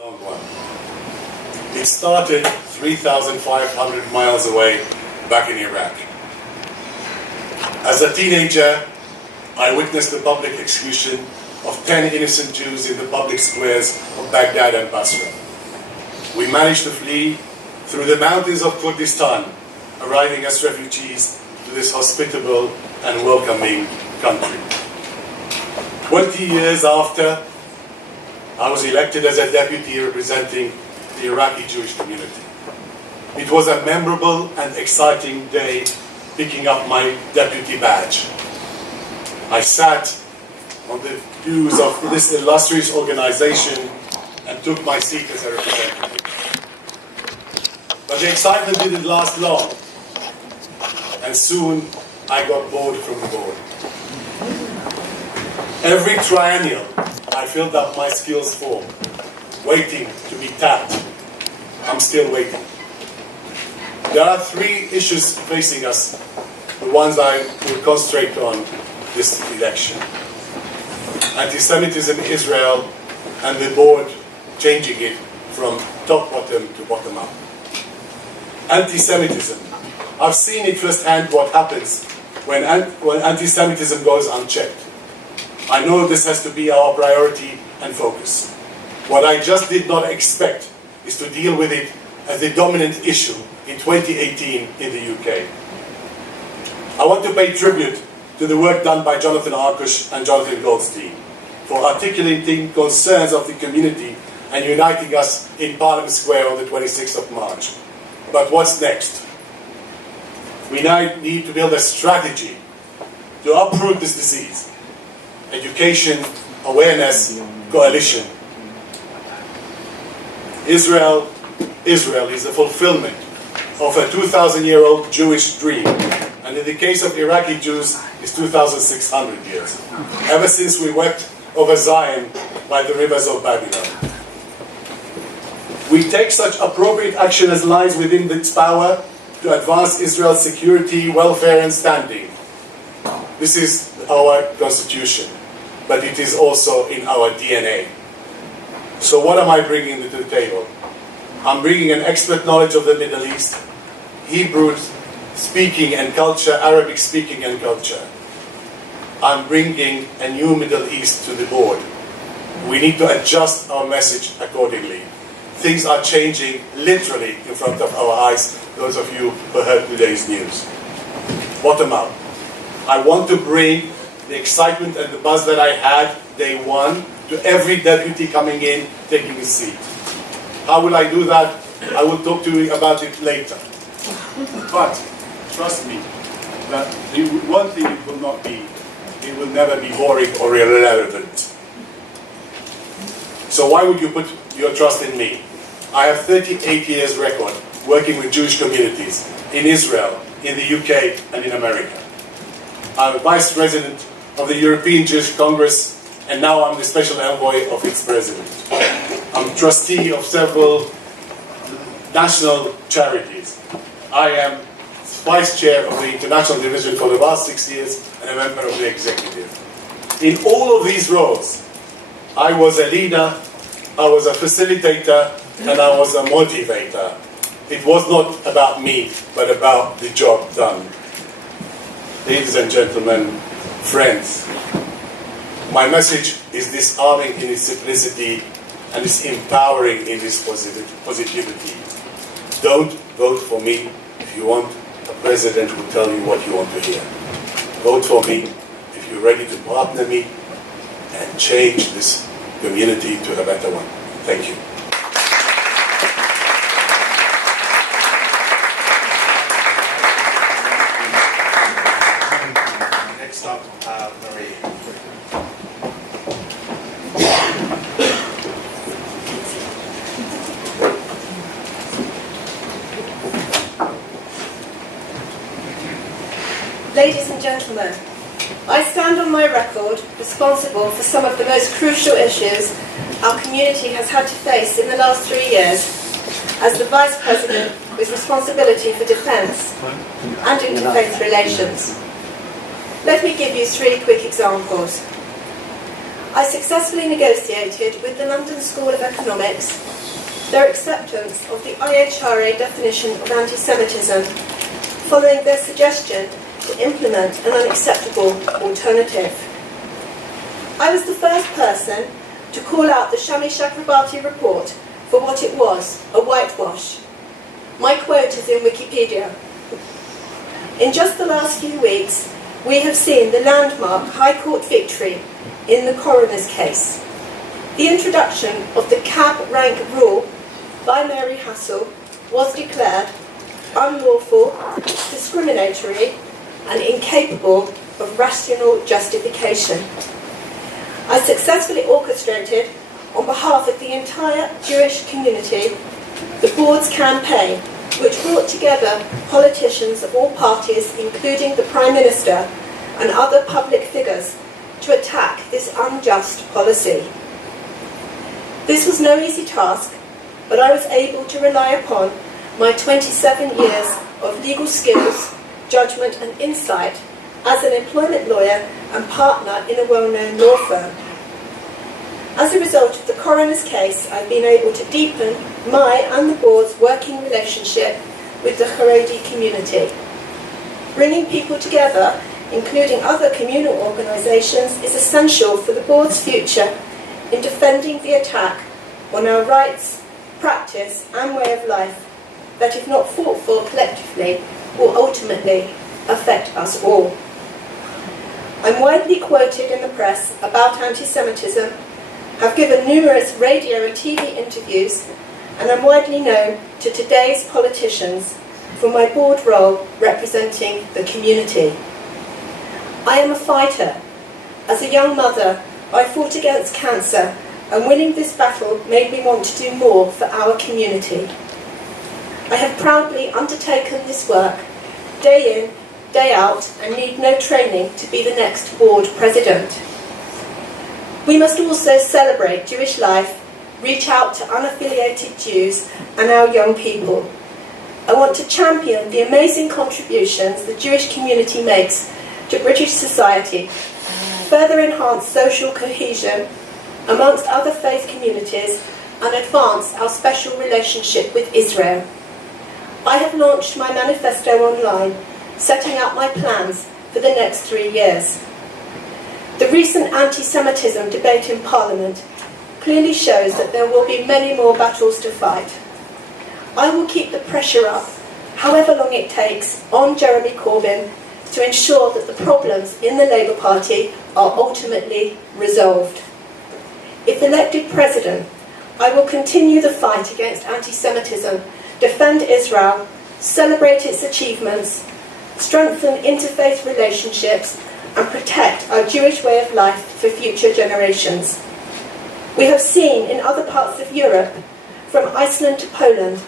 long one. It started 3,500 miles away back in Iraq. As a teenager, I witnessed the public execution of 10 innocent Jews in the public squares of Baghdad and Basra. We managed to flee through the mountains of Kurdistan, arriving as refugees to this hospitable and welcoming country. 20 years after, I was elected as a deputy representing the Iraqi Jewish community. It was a memorable and exciting day picking up my deputy badge. I sat on the pews of this illustrious organization and took my seat as a representative. But the excitement didn't last long, and soon I got bored from the board. Every triennial, I filled up my skills form, waiting to be tapped. I'm still waiting. There are three issues facing us, the ones I will concentrate on this election. Anti-Semitism in Israel and the board changing it from top-bottom to bottom-up. Anti-Semitism. I've seen it firsthand what happens when anti-Semitism goes unchecked. I know this has to be our priority and focus. What I just did not expect is to deal with it as the dominant issue in 2018 in the UK. I want to pay tribute to the work done by Jonathan Arkush and Jonathan Goldstein for articulating concerns of the community and uniting us in Parliament Square on the 26th of March. But what's next? We now need to build a strategy to uproot this disease. Education, awareness, coalition. Israel is the fulfillment of a 2,000-year-old Jewish dream. And in the case of Iraqi Jews, it's 2,600 years. Ever since we wept over Zion by the rivers of Babylon. We take such appropriate action as lies within its power to advance Israel's security, welfare, and standing. This is our constitution, but it is also in our DNA. So what am I bringing to the table? I'm bringing an expert knowledge of the Middle East, Hebrew speaking and culture, Arabic speaking and culture. I'm bringing a new Middle East to the board. We need to adjust our message accordingly. Things are changing literally in front of our eyes, those of you who heard today's news. Bottom up. I want to bring the excitement and the buzz that I had day one to every deputy coming in, taking a seat. How will I do that? I will talk to you about it later. But trust me, that the one thing it will not be, it will never be boring or irrelevant. So why would you put your trust in me? I have 38 years record working with Jewish communities in Israel, in the UK, and in America. I'm Vice President of the European Jewish Congress, and now I'm the Special Envoy of its President. I'm trustee of several national charities. I am Vice Chair of the International Division for the last 6 years and a member of the executive. In all of these roles, I was a leader, I was a facilitator, and I was a motivator. It was not about me, but about the job done. Ladies and gentlemen, friends, my message is disarming in its simplicity and is empowering in its positivity. Don't vote for me if you want a president who will tell you what you want to hear. Vote for me if you're ready to partner me and change this community to a better one. Thank you. Next up, Marie. Ladies and gentlemen, I stand on my record responsible for some of the most crucial issues our community has had to face in the last 3 years as the Vice President with responsibility for defence and interfaith relations. Let me give you 3 quick examples. I successfully negotiated with the London School of Economics their acceptance of the IHRA definition of anti-Semitism, following their suggestion to implement an unacceptable alternative. I was the first person to call out the Shami Chakrabarti report for what it was, a whitewash. My quote is in Wikipedia. In just the last few weeks, we have seen the landmark High Court victory in the coroner's case. The introduction of the cab rank rule by Mary Hassel was declared unlawful, discriminatory, and incapable of rational justification. I successfully orchestrated, on behalf of the entire Jewish community, the board's campaign, which brought together politicians of all parties, including the Prime Minister and other public figures, to attack this unjust policy. This was no easy task, but I was able to rely upon my 27 years of legal skills, judgment and insight as an employment lawyer and partner in a well-known law firm. As a result of the coroner's case, I've been able to deepen my and the board's working relationship with the Haredi community. Bringing people together, including other communal organisations, is essential for the board's future in defending the attack on our rights, practice and way of life that, if not fought for collectively, will ultimately affect us all. I'm widely quoted in the press about anti-Semitism, have given numerous radio and TV interviews, and I'm widely known to today's politicians for my board role representing the community. I am a fighter. As a young mother, I fought against cancer, and winning this battle made me want to do more for our community. I have proudly undertaken this work, day in, day out, and need no training to be the next board president. We must also celebrate Jewish life, reach out to unaffiliated Jews and our young people. I want to champion the amazing contributions the Jewish community makes to British society, further enhance social cohesion amongst other faith communities, and advance our special relationship with Israel. I have launched my manifesto online, setting out my plans for the next 3 years. The recent anti-Semitism debate in Parliament clearly shows that there will be many more battles to fight. I will keep the pressure up, however long it takes, on Jeremy Corbyn to ensure that the problems in the Labour Party are ultimately resolved. If elected president, I will continue the fight against anti-Semitism, defend Israel, celebrate its achievements, strengthen interfaith relationships, and protect our Jewish way of life for future generations. We have seen in other parts of Europe, from Iceland to Poland,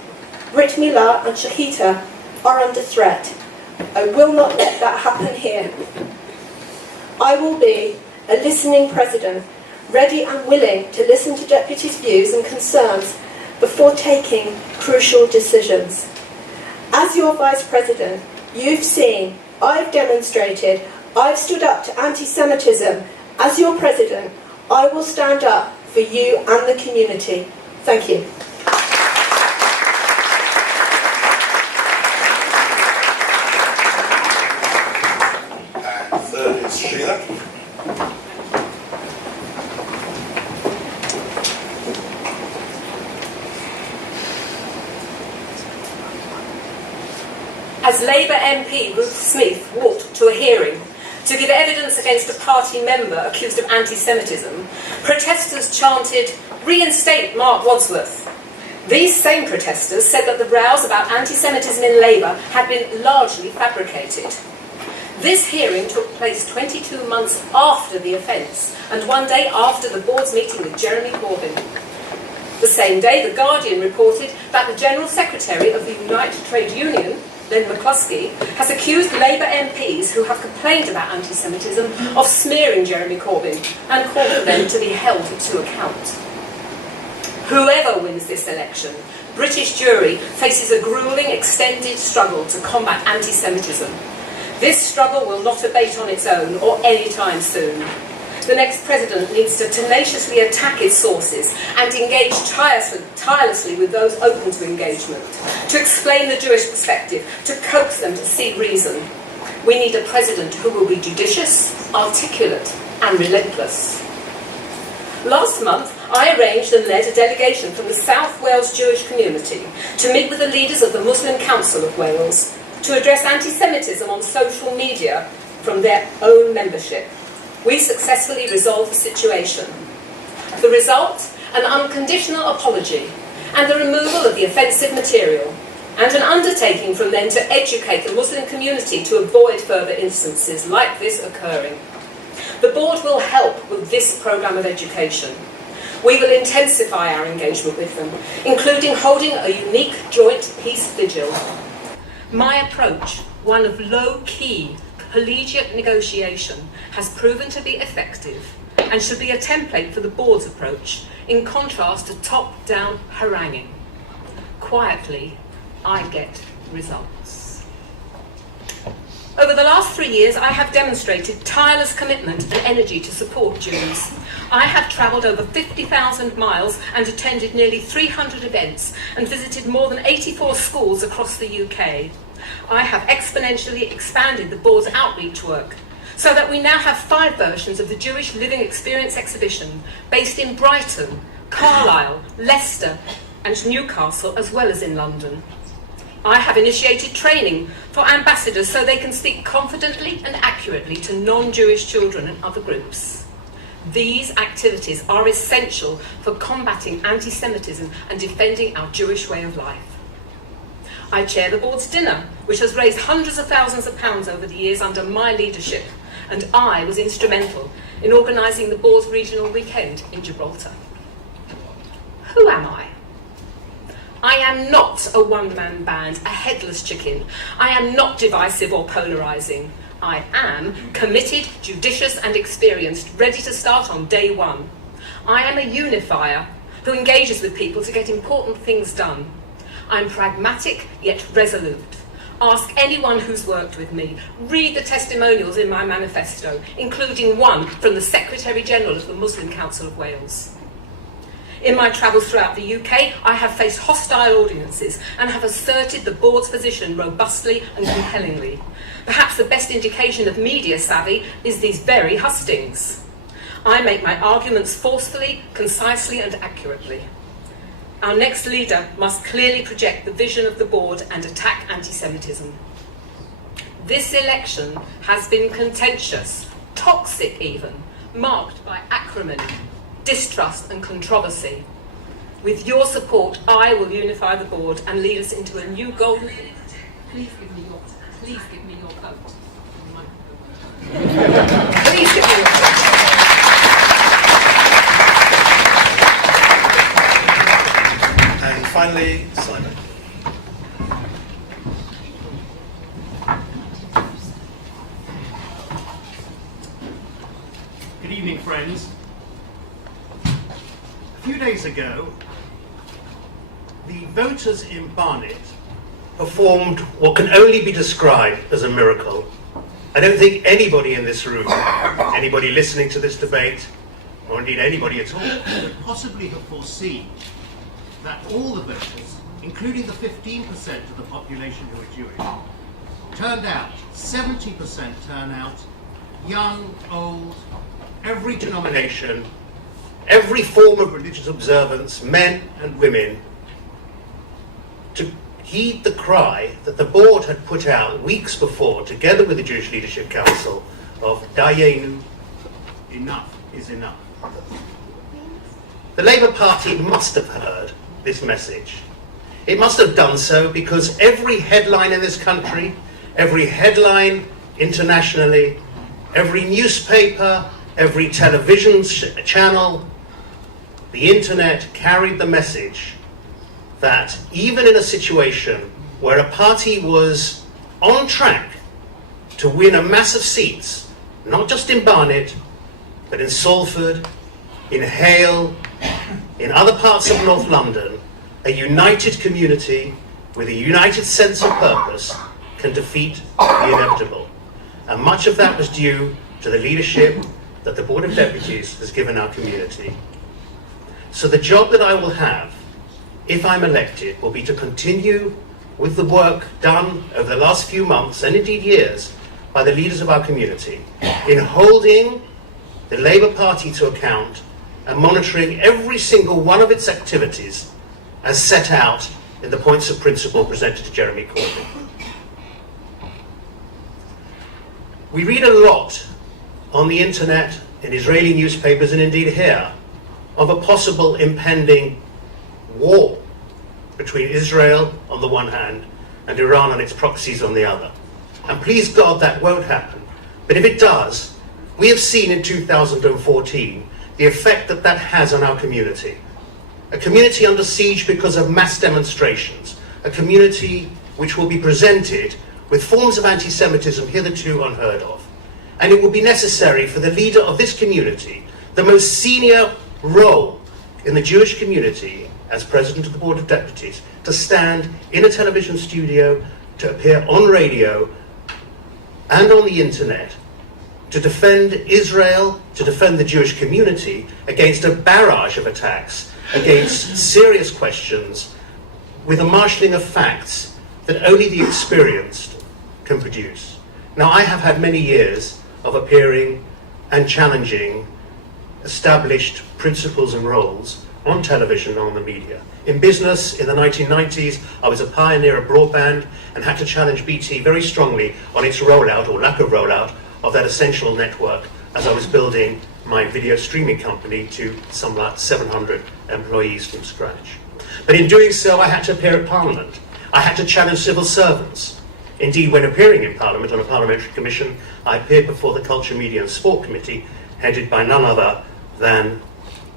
Brit Milah and Shechita are under threat. I will not let that happen here. I will be a listening president, ready and willing to listen to deputies' views and concerns before taking crucial decisions. As your Vice President, you've seen, I've demonstrated, I've stood up to anti-Semitism. As your President, I will stand up for you and the community. Thank you. And third is Sheila. As Labour MP Ruth Smith walked to a hearing to give evidence against a party member accused of anti-Semitism, protesters chanted, "Reinstate Mark Wadsworth." These same protesters said that the rows about anti-Semitism in Labour had been largely fabricated. This hearing took place 22 months after the offence and one day after the board's meeting with Jeremy Corbyn. The same day, The Guardian reported that the General Secretary of the United Trade Union, Len McCluskey, has accused Labour MPs who have complained about anti-Semitism of smearing Jeremy Corbyn and called for them to be held to account. Whoever wins this election, British Jewry faces a gruelling extended struggle to combat anti-Semitism. This struggle will not abate on its own or any time soon. The next president needs to tenaciously attack its sources and engage tirelessly with those open to engagement, to explain the Jewish perspective, to coax them to see reason. We need a president who will be judicious, articulate, and relentless. Last month, I arranged and led a delegation from the South Wales Jewish community to meet with the leaders of the Muslim Council of Wales to address anti-Semitism on social media from their own membership. We successfully resolved the situation. The result? An unconditional apology and the removal of the offensive material, and an undertaking from them to educate the Muslim community to avoid further instances like this occurring. The board will help with this programme of education. We will intensify our engagement with them, including holding a unique joint peace vigil. My approach, one of low-key, collegiate negotiation, has proven to be effective and should be a template for the board's approach, in contrast to top-down haranguing. Quietly, I get results. Over the last 3 years, I have demonstrated tireless commitment and energy to support Jews. I have travelled over 50,000 miles and attended nearly 300 events and visited more than 84 schools across the UK. I have exponentially expanded the board's outreach work so that we now have 5 versions of the Jewish Living Experience exhibition based in Brighton, Carlisle, Leicester and Newcastle, as well as in London. I have initiated training for ambassadors so they can speak confidently and accurately to non-Jewish children and other groups. These activities are essential for combating anti-Semitism and defending our Jewish way of life. I chair the board's dinner, which has raised hundreds of thousands of pounds over the years under my leadership, and I was instrumental in organising the board's regional weekend in Gibraltar. Who am I? I am not a one-man band, a headless chicken. I am not divisive or polarising. I am committed, judicious and experienced, ready to start on day one. I am a unifier who engages with people to get important things done. I'm pragmatic yet resolute. Ask anyone who's worked with me. Read the testimonials in my manifesto, including one from the Secretary General of the Muslim Council of Wales. In my travels throughout the UK, I have faced hostile audiences and have asserted the board's position robustly and compellingly. Perhaps the best indication of media savvy is these very hustings. I make my arguments forcefully, concisely and accurately. Our next leader must clearly project the vision of the board and attack anti-Semitism. This election has been contentious, toxic even, marked by acrimony, distrust and controversy. With your support, I will unify the board and lead us into a new golden... Please give me your vote. Please give me your vote. And finally, Simon. Good evening, friends. A few days ago, the voters in Barnet performed what can only be described as a miracle. I don't think anybody in this room, anybody listening to this debate, or indeed anybody at all, could possibly have foreseen that all the voters, including the 15% of the population who are Jewish, turned out, 70% turnout, young, old, every denomination, every form of religious observance, men and women, to heed the cry that the board had put out weeks before, together with the Jewish Leadership Council, of Dayenu, enough is enough. The Labour Party must have heard this message. It must have done so because every headline in this country, every headline internationally, every newspaper, every television channel, the internet carried the message that even in a situation where a party was on track to win a mass of seats, not just in Barnet, but in Salford, in Hale, in other parts of North London, a united community with a united sense of purpose can defeat the inevitable. And much of that was due to the leadership that the Board of Deputies has given our community. So the job that I will have, if I'm elected, will be to continue with the work done over the last few months, and indeed years, by the leaders of our community, in holding the Labour Party to account and monitoring every single one of its activities as set out in the points of principle presented to Jeremy Corbyn. We read a lot on the internet, in Israeli newspapers, and indeed here, of a possible impending war between Israel on the one hand and Iran and its proxies on the other. And please God that won't happen. But if it does, we have seen in 2014 the effect that that has on our community. A community under siege because of mass demonstrations. A community which will be presented with forms of anti-Semitism hitherto unheard of. And it will be necessary for the leader of this community, the most senior role in the Jewish community as President of the Board of Deputies, to stand in a television studio, to appear on radio and on the internet, to defend Israel, to defend the Jewish community against a barrage of attacks, against serious questions, with a marshalling of facts that only the experienced can produce. Now, I have had many years of appearing and challenging established principles and roles on television and on the media. In business, in the 1990s, I was a pioneer of broadband and had to challenge BT very strongly on its rollout, or lack of rollout, of that essential network as I was building my video streaming company to some like 700 employees from scratch. But in doing so, I had to appear at Parliament. I had to challenge civil servants. Indeed, when appearing in Parliament on a parliamentary commission, I appeared before the Culture, Media and Sport Committee, headed by none other than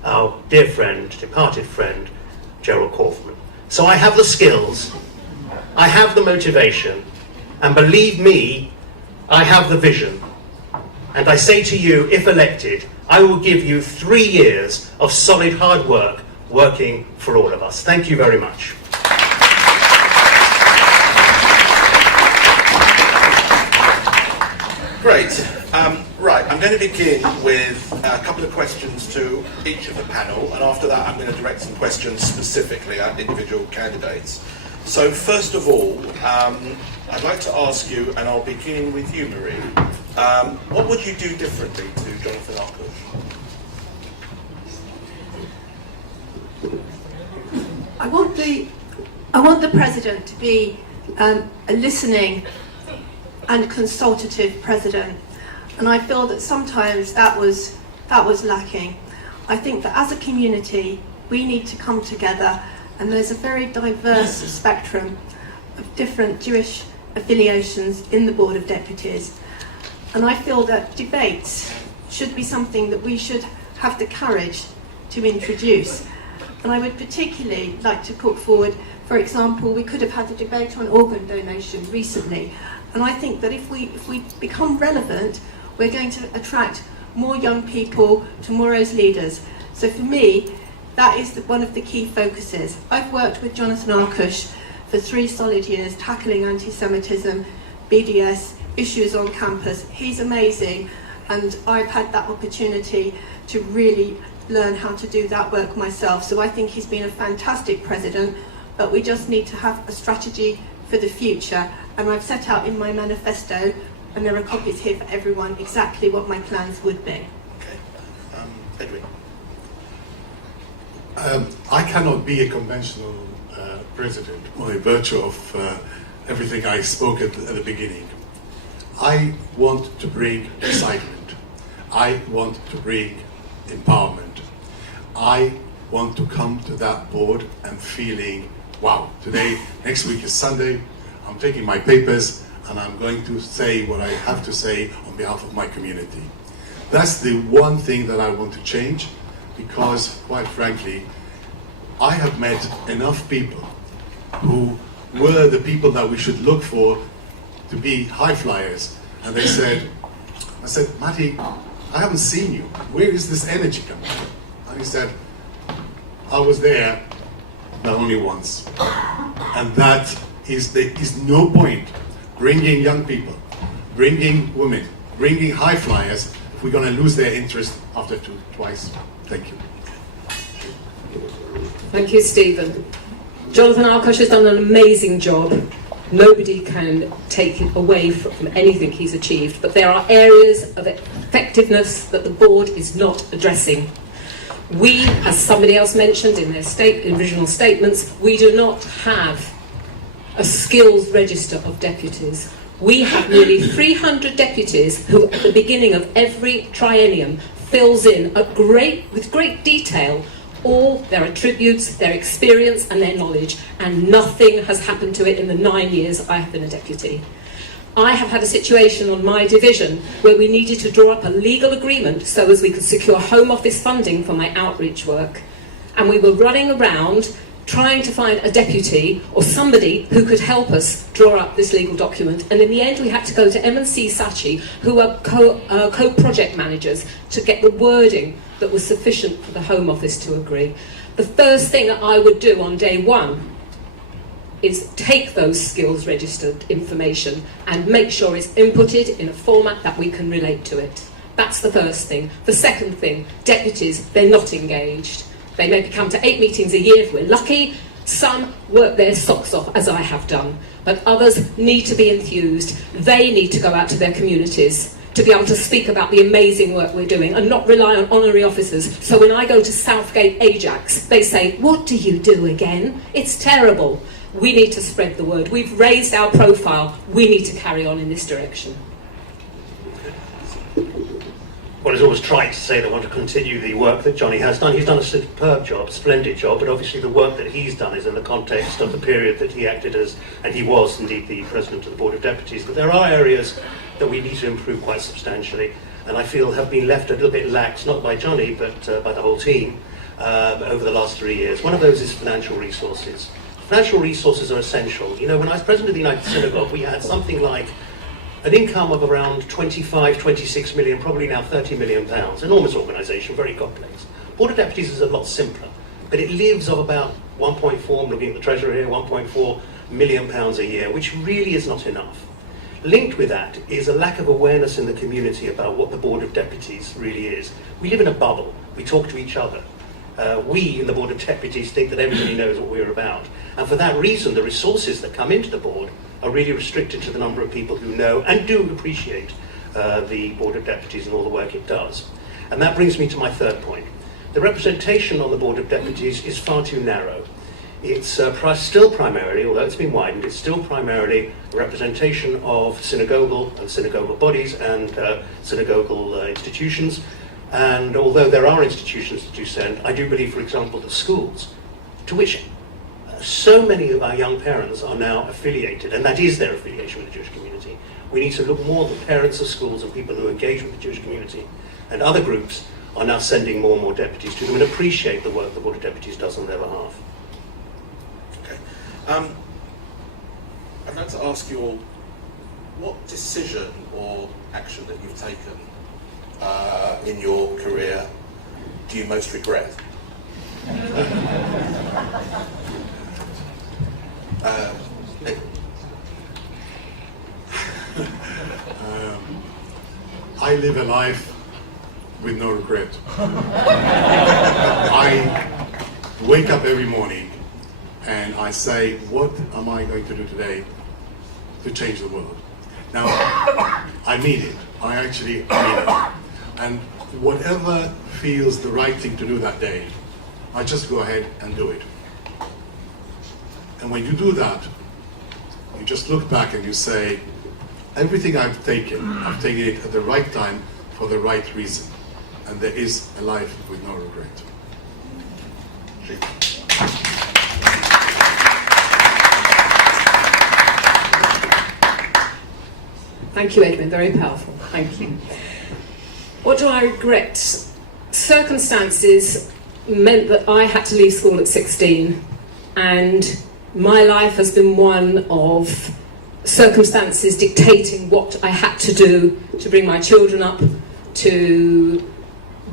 our dear friend, departed friend, Gerald Kaufman. So I have the skills, I have the motivation, and believe me, I have the vision. And I say to you, if elected, I will give you 3 years of solid hard work, working for all of us. Thank you very much. Great. Right, I'm going to begin with a couple of questions to each of the panel, and after that I'm going to direct some questions specifically at individual candidates. So first of all, I'd like to ask you, and I'll begin with you, Marie, what would you do differently to Jonathan Arkush? I want the President to be a listening and consultative President, and I feel that sometimes that was lacking. I think that as a community we need to come together, and there's a very diverse spectrum of different Jewish affiliations in the Board of Deputies, and I feel that debates should be something that we should have the courage to introduce. And I would particularly like to put forward, for example, we could have had a debate on organ donation recently, and I think that if we become relevant, we're going to attract more young people, tomorrow's leaders. So for me, that is one of the key focuses. I've worked with Jonathan Arkush for 3 solid years, tackling anti-Semitism, BDS, issues on campus. He's amazing, and I've had that opportunity to really learn how to do that work myself. So I think he's been a fantastic president, but we just need to have a strategy for the future. And I've set out in my manifesto, and there are copies here for everyone, exactly what my plans would be. Okay. Edwin. I cannot be a conventional president by virtue of everything I spoke at the beginning. I want to bring excitement. I want to bring empowerment. I want to come to that board and feeling, wow, today, next week is Sunday, I'm taking my papers and I'm going to say what I have to say on behalf of my community. That's the one thing that I want to change, because, quite frankly, I have met enough people who were the people that we should look for to be high flyers, and I said, Matty, I haven't seen you. Where is this energy coming from? And he said, I was there, but only once. And that is, there is no point bringing young people, bringing women, bringing high flyers, if we're going to lose their interest after twice. Thank you. Thank you, Stephen. Jonathan Alkosh has done an amazing job. Nobody can take it away from anything he's achieved, but there are areas of effectiveness that the board is not addressing. We, as somebody else mentioned in their original statements, we do not have a skills register of deputies. We have nearly 300 deputies who, at the beginning of every triennium, fills in with great detail all their attributes, their experience and their knowledge, and nothing has happened to it in the 9 years I have been a deputy. I have had a situation on my division where we needed to draw up a legal agreement so as we could secure Home Office funding for my outreach work. And we were running around trying to find a deputy or somebody who could help us draw up this legal document. And in the end, we had to go to M&C Saatchi, who are co-project managers, to get the wording that was sufficient for the Home Office to agree. The first thing that I would do on day one is take those skills registered information and make sure it's inputted in a format that we can relate to it. That's the first thing. The second thing, deputies, they're not engaged. They maybe come to 8 meetings a year if we're lucky. Some work their socks off, as I have done, but others need to be enthused. They need to go out to their communities to be able to speak about the amazing work we're doing and not rely on honorary officers. So when I go to Southgate Ajax, they say, "What do you do again? It's terrible." We need to spread the word. We've raised our profile. We need to carry on in this direction. Well, it's always trite to say they want to continue the work that Johnny has done. He's done a superb job, splendid job, but obviously the work that he's done is in the context of the period that he acted as, and he was indeed the President of the Board of Deputies. But there are areas that we need to improve quite substantially, and I feel have been left a little bit lax, not by Johnny, but by the whole team over the last 3 years. One of those is financial resources. Financial resources are essential. You know, when I was President of the United Synagogue, we had something like an income of around 25, 26 million, probably now 30 million pounds. Enormous organisation, very complex. Board of Deputies is a lot simpler, but it lives of about 1.4, I'm looking at the Treasurer here, 1.4 million pounds a year, which really is not enough. Linked with that is a lack of awareness in the community about what the Board of Deputies really is. We live in a bubble. We talk to each other. We in the Board of Deputies think that everybody knows what we're about. And for that reason, the resources that come into the board are really restricted to the number of people who know and do appreciate the Board of Deputies and all the work it does. And that brings me to my third point. The representation on the Board of Deputies is far too narrow. It's still primarily, although it's been widened, it's still primarily a representation of synagogal and synagogal bodies and synagogal institutions. And although there are institutions that do send, I do believe, for example, the schools, to which so many of our young parents are now affiliated, and that is their affiliation with the Jewish community. We need to look more at the parents of schools and people who engage with the Jewish community, and other groups are now sending more and more deputies to them and appreciate the work the Board of Deputies does on their behalf. Okay. I'd like to ask you all, what decision or action that you've taken in your career do you most regret? I live a life with no regret. I wake up every morning and I say, what am I going to do today to change the world? Now, I mean it. I actually mean it. And whatever feels the right thing to do that day, I just go ahead and do it. And when you do that, you just look back and you say, everything I've taken it at the right time for the right reason. And there is a life with no regret. Thank you, Edwin. Very powerful. Thank you. What do I regret? Circumstances meant that I had to leave school at 16, and my life has been one of circumstances dictating what I had to do to bring my children up, to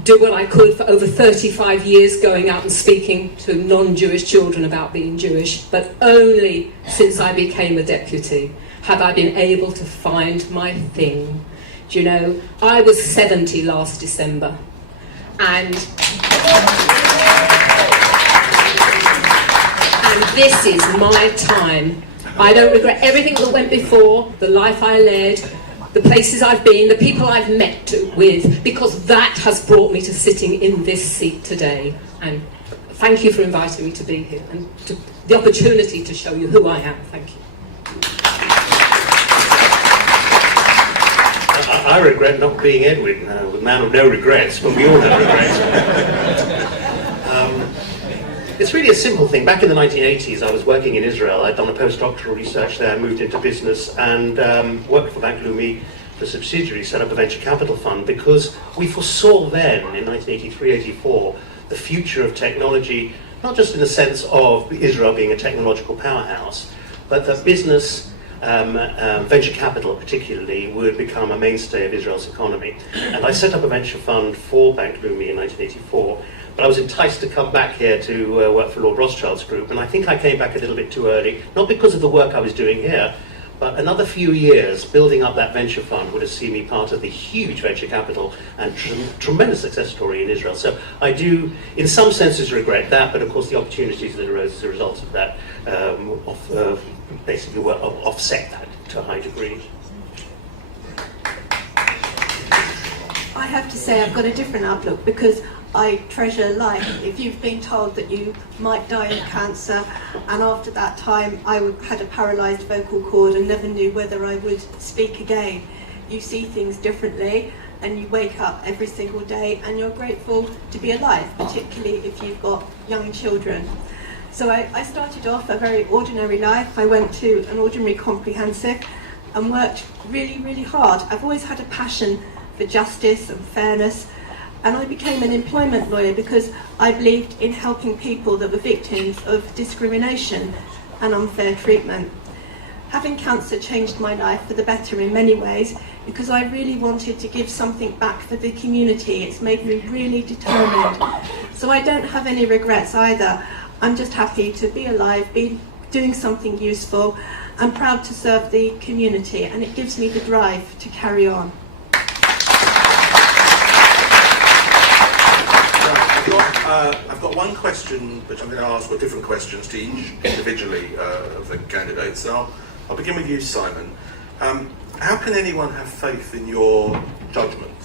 do what I could for over 35 years, going out and speaking to non-Jewish children about being Jewish, but only since I became a deputy have I been able to find my thing. Do you know, I was 70 last December, and this is my time. I don't regret everything that went before, the life I led, the places I've been, the people I've met with, because that has brought me to sitting in this seat today. And thank you for inviting me to be here and the opportunity to show you who I am. Thank you. I regret not being Edwin, the man of no regrets, but we all have regrets. It's really a simple thing. Back in the 1980s, I was working in Israel. I'd done a postdoctoral research there, moved into business, and worked for Bank Leumi, the subsidiary, set up a venture capital fund, because we foresaw then, in 1983-84, the future of technology, not just in the sense of Israel being a technological powerhouse, but that business, venture capital particularly, would become a mainstay of Israel's economy. And I set up a venture fund for Bank Leumi in 1984, but I was enticed to come back here to work for Lord Rothschild's group, and I think I came back a little bit too early, not because of the work I was doing here, but another few years building up that venture fund would have seen me part of the huge venture capital and tremendous success story in Israel. So I do, in some senses, regret that, but of course the opportunities that arose as a result of that basically were offset that to a high degree. I have to say I've got a different outlook, because I treasure life. If you've been told that you might die of cancer, and after that time I had a paralysed vocal cord and never knew whether I would speak again, you see things differently, and you wake up every single day and you're grateful to be alive, particularly if you've got young children. So I started off a very ordinary life. I went to an ordinary comprehensive and worked really, really hard. I've always had a passion for justice and fairness, and I became an employment lawyer because I believed in helping people that were victims of discrimination and unfair treatment. Having cancer changed my life for the better in many ways, because I really wanted to give something back for the community. It's made me really determined. So I don't have any regrets either. I'm just happy to be alive, be doing something useful, and proud to serve the community, and it gives me the drive to carry on. I've got one question which I'm going to ask, or different questions to each individually of the candidates. And I'll begin with you, Simon. How can anyone have faith in your judgment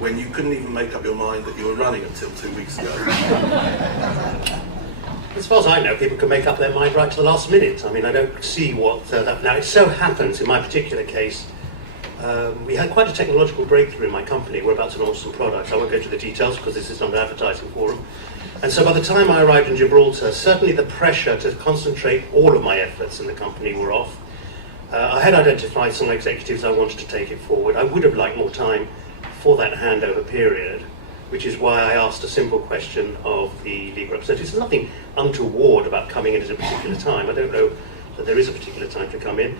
when you couldn't even make up your mind that you were running until 2 weeks ago? As far as I know, people can make up their mind right to the last minute. I mean, I don't see what that... Now, it so happens, in my particular case, we had quite a technological breakthrough in my company. We're about to launch some products. I won't go into the details because this is not an advertising forum. And so by the time I arrived in Gibraltar, certainly the pressure to concentrate all of my efforts in the company were off. I had identified some executives I wanted to take it forward. I would have liked more time for that handover period, which is why I asked a simple question of the legal representatives. There's nothing untoward about coming in at a particular time. I don't know that there is a particular time to come in.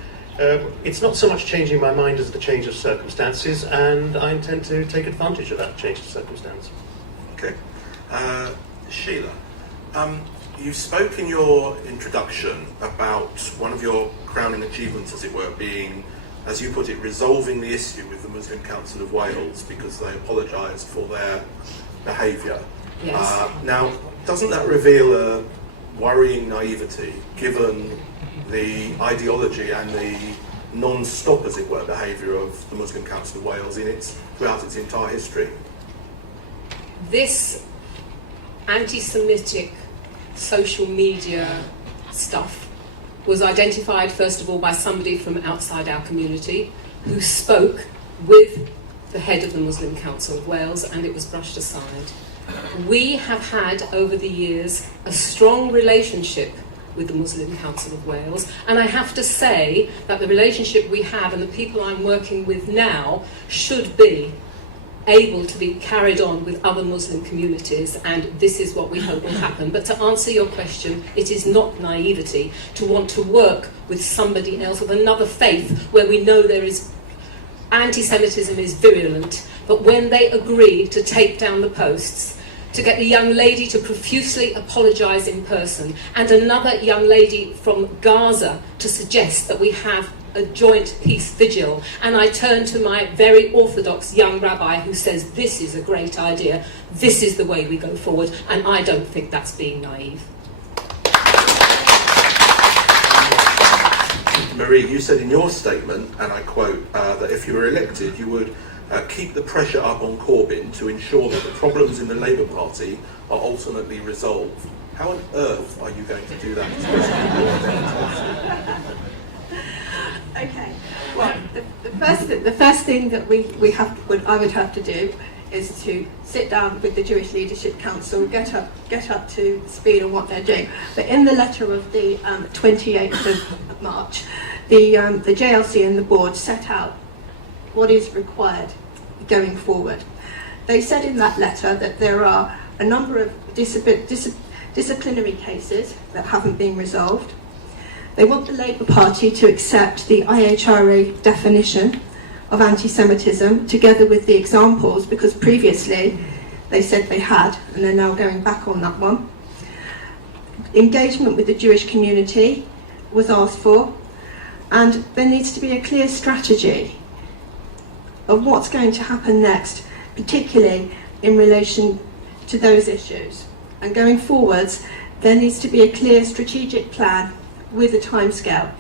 It's not so much changing my mind as the change of circumstances, and I intend to take advantage of that change of circumstance. Okay. Sheila, you spoke in your introduction about one of your crowning achievements, as it were, being, as you put it, resolving the issue with the Muslim Council of Wales because they apologised for their behaviour. Yes. Now, doesn't that reveal a worrying naivety, given the ideology and the non-stop, as it were, behaviour of the Muslim Council of Wales throughout its entire history? This anti-Semitic social media stuff was identified first of all by somebody from outside our community who spoke with the head of the Muslim Council of Wales, and it was brushed aside. We have had over the years a strong relationship with the Muslim Council of Wales, and I have to say that the relationship we have and the people I'm working with now should be able to be carried on with other Muslim communities, and this is what we hope will happen. But to answer your question, it is not naivety to want to work with somebody else, with another faith, where we know there is anti-Semitism is virulent, but when they agree to take down the posts, to get the young lady to profusely apologise in person, and another young lady from Gaza to suggest that we have a joint peace vigil, and I turn to my very orthodox young rabbi who says this is a great idea, this is the way we go forward, and I don't think that's being naive. Marie, you said in your statement, and I quote, that if you were elected, you would keep the pressure up on Corbyn to ensure that the problems in the Labour Party are ultimately resolved. How on earth are you going to do that? Okay. Well, the first thing that I would have to do is to sit down with the Jewish Leadership Council, get up to speed on what they're doing. But in the letter of the 28th of March, the JLC and the board set out what is required going forward. They said in that letter that there are a number of disciplinary cases that haven't been resolved. They want the Labour Party to accept the IHRA definition of anti-Semitism together with the examples, because previously they said they had, and they're now going back on that one. Engagement with the Jewish community was asked for, and there needs to be a clear strategy of what's going to happen next, particularly in relation to those issues. And going forwards, there needs to be a clear strategic plan with a timescale.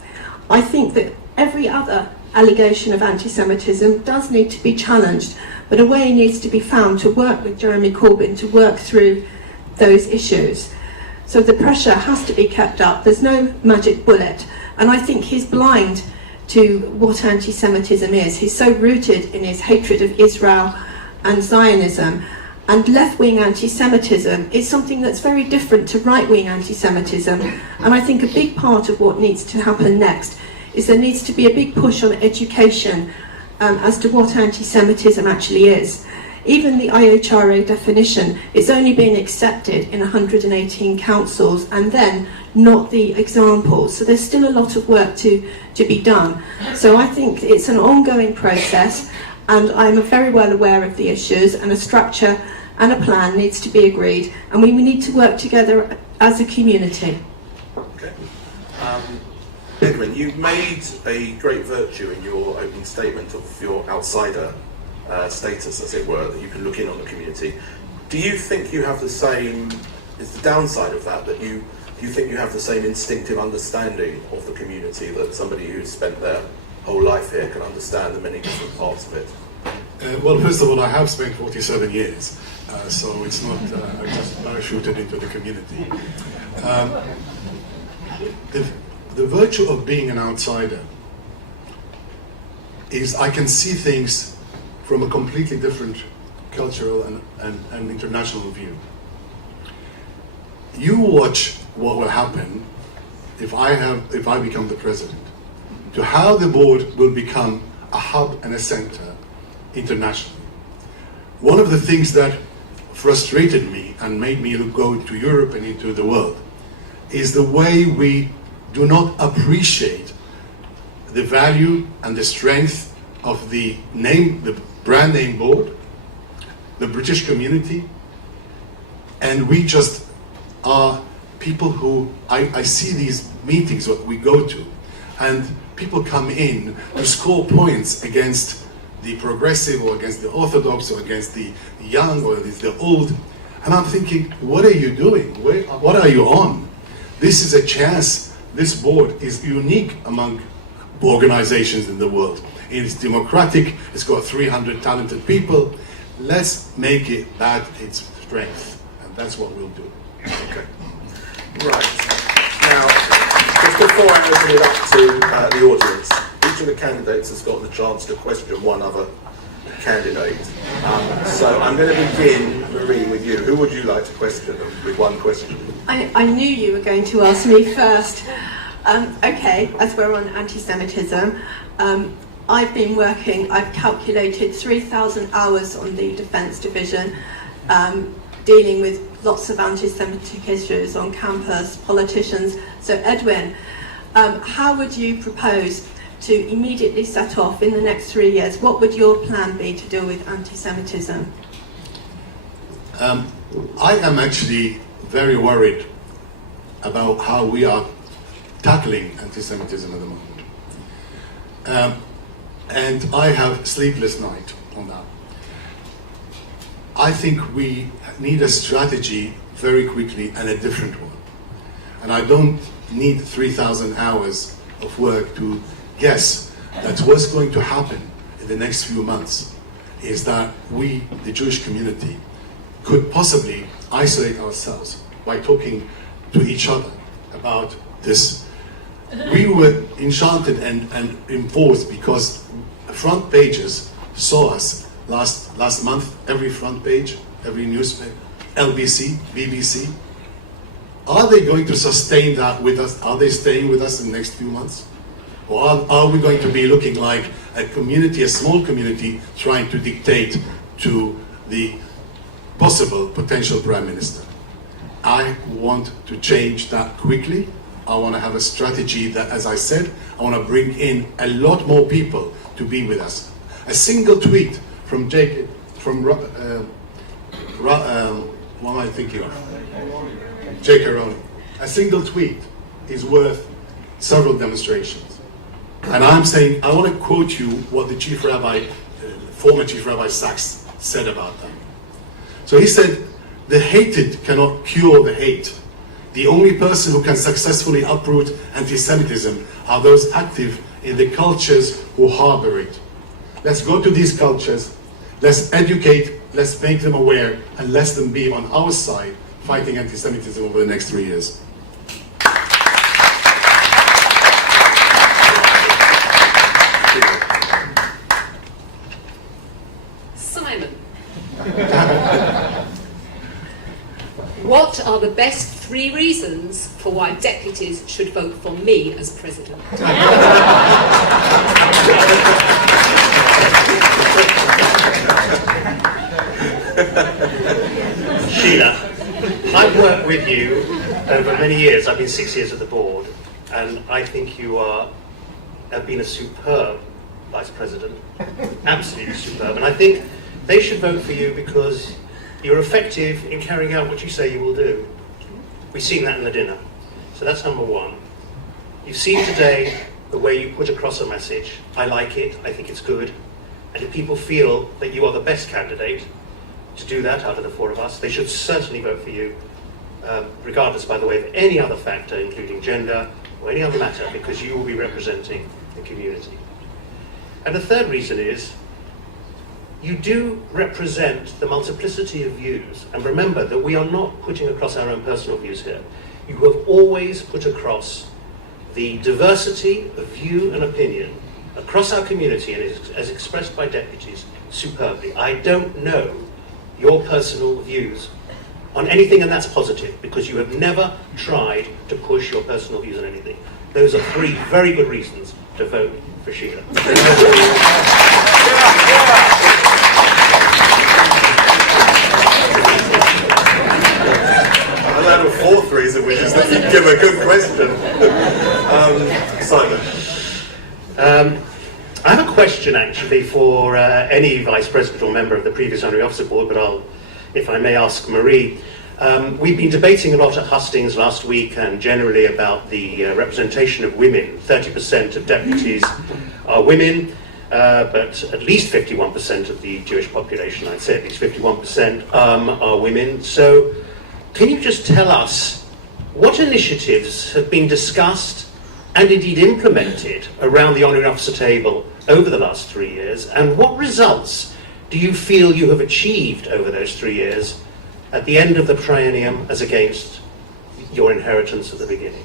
I think that every other allegation of anti-Semitism does need to be challenged, but a way needs to be found to work with Jeremy Corbyn to work through those issues. So the pressure has to be kept up. There's no magic bullet, and I think he's blind to what anti-Semitism is. He's so rooted in his hatred of Israel and Zionism, and left-wing anti-Semitism is something that's very different to right-wing anti-Semitism. And I think a big part of what needs to happen next is there needs to be a big push on education as to what anti-Semitism actually is. Even the IHRA definition, it's only been accepted in 118 councils, and then not the examples. So there's still a lot of work to be done. So I think it's an ongoing process, and I'm very well aware of the issues, and a structure and a plan needs to be agreed, and we need to work together as a community. Okay. Edwin, you made a great virtue in your opening statement of your outsider status, as it were, that you can look in on the community. Do you think you have the same, is the downside of that, that you think you have the same instinctive understanding of the community that somebody who's spent their whole life here can understand the many different parts of it? Well, first of all, I have spent 47 years, so it's not I just parachuted into the community. The virtue of being an outsider is I can see things from a completely different cultural and international view. You watch what will happen if I become the president, to how the board will become a hub and a center internationally. One of the things that frustrated me and made me go to Europe and into the world is the way we do not appreciate the value and the strength of the brand name board, the British community, and we just are people who, I see these meetings that we go to, and people come in to score points against the progressive or against the orthodox or against the young or against the old, and I'm thinking, what are you doing? What are you on? This is a chance. This board is unique among organizations in the world. It's democratic, it's got 300 talented people. Let's make it that its strength, and that's what we'll do. Okay. Right. Now, just before I open it up to the audience, each of the candidates has got the chance to question one other candidate. So I'm going to begin, Marie, with you. Who would you like to question with one question? I knew you were going to ask me first. Okay, as we're on anti-Semitism, I've calculated 3,000 hours on the Defence Division, dealing with lots of anti-Semitic issues on campus, politicians. So Edwin, how would you propose to immediately set off in the next 3 years? What would your plan be to deal with anti-Semitism? I am actually very worried about how we are tackling anti-Semitism at the moment. And I have sleepless night on that. I think we need a strategy very quickly and a different one. And I don't need 3,000 hours of work to guess that what's going to happen in the next few months is that we, the Jewish community, could possibly isolate ourselves by talking to each other about this. We were enchanted and enforced because front pages saw us last month, every front page, every newspaper, LBC, BBC. Are they going to sustain that with us? Are they staying with us in the next few months? Or are we going to be looking like a community, a small community, trying to dictate to the possible potential Prime Minister? I want to change that quickly. I want to have a strategy that, as I said, I want to bring in a lot more people to be with us. A single tweet from Jake, from what am I thinking of? Jake Aroni. A single tweet is worth several demonstrations. And I'm saying, I want to quote you what the Chief Rabbi, former Chief Rabbi Sachs said about them. So he said, the hated cannot cure the hate. The only person who can successfully uproot anti-Semitism are those active in the cultures who harbor it. Let's go to these cultures, let's educate, let's make them aware, and let them be on our side fighting anti-Semitism over the next 3 years. Simon. What are the best 3 reasons for why deputies should vote for me as president? Sheila, I've worked with you over many years. I've been 6 years at the board, and I think you have been a superb vice president, absolutely superb. And I think they should vote for you because you're effective in carrying out what you say you will do. We've seen that in the dinner. So that's number one. You've seen today the way you put across a message. I like it, I think it's good. And if people feel that you are the best candidate to do that out of the 4 of us, they should certainly vote for you, regardless, by the way, of any other factor, including gender or any other matter, because you will be representing the community. And the third reason is, you do represent the multiplicity of views. And remember that we are not putting across our own personal views here. You have always put across the diversity of view and opinion across our community, and as expressed by deputies, superbly. I don't know your personal views on anything, and that's positive, because you have never tried to push your personal views on anything. Those are 3 very good reasons to vote for Sheila. That was 4th reason, which is that you give a good question. Simon. I have a question actually for any vice president or member of the previous honorary officer board, but if I may ask Marie. We've been debating a lot at Hustings last week and generally about the representation of women. 30% of deputies are women, but at least 51% of the Jewish population, I'd say at least 51%, are women. So can you just tell us what initiatives have been discussed and indeed implemented around the honorary officer table over the last 3 years, and what results do you feel you have achieved over those 3 years at the end of the triennium as against your inheritance at the beginning?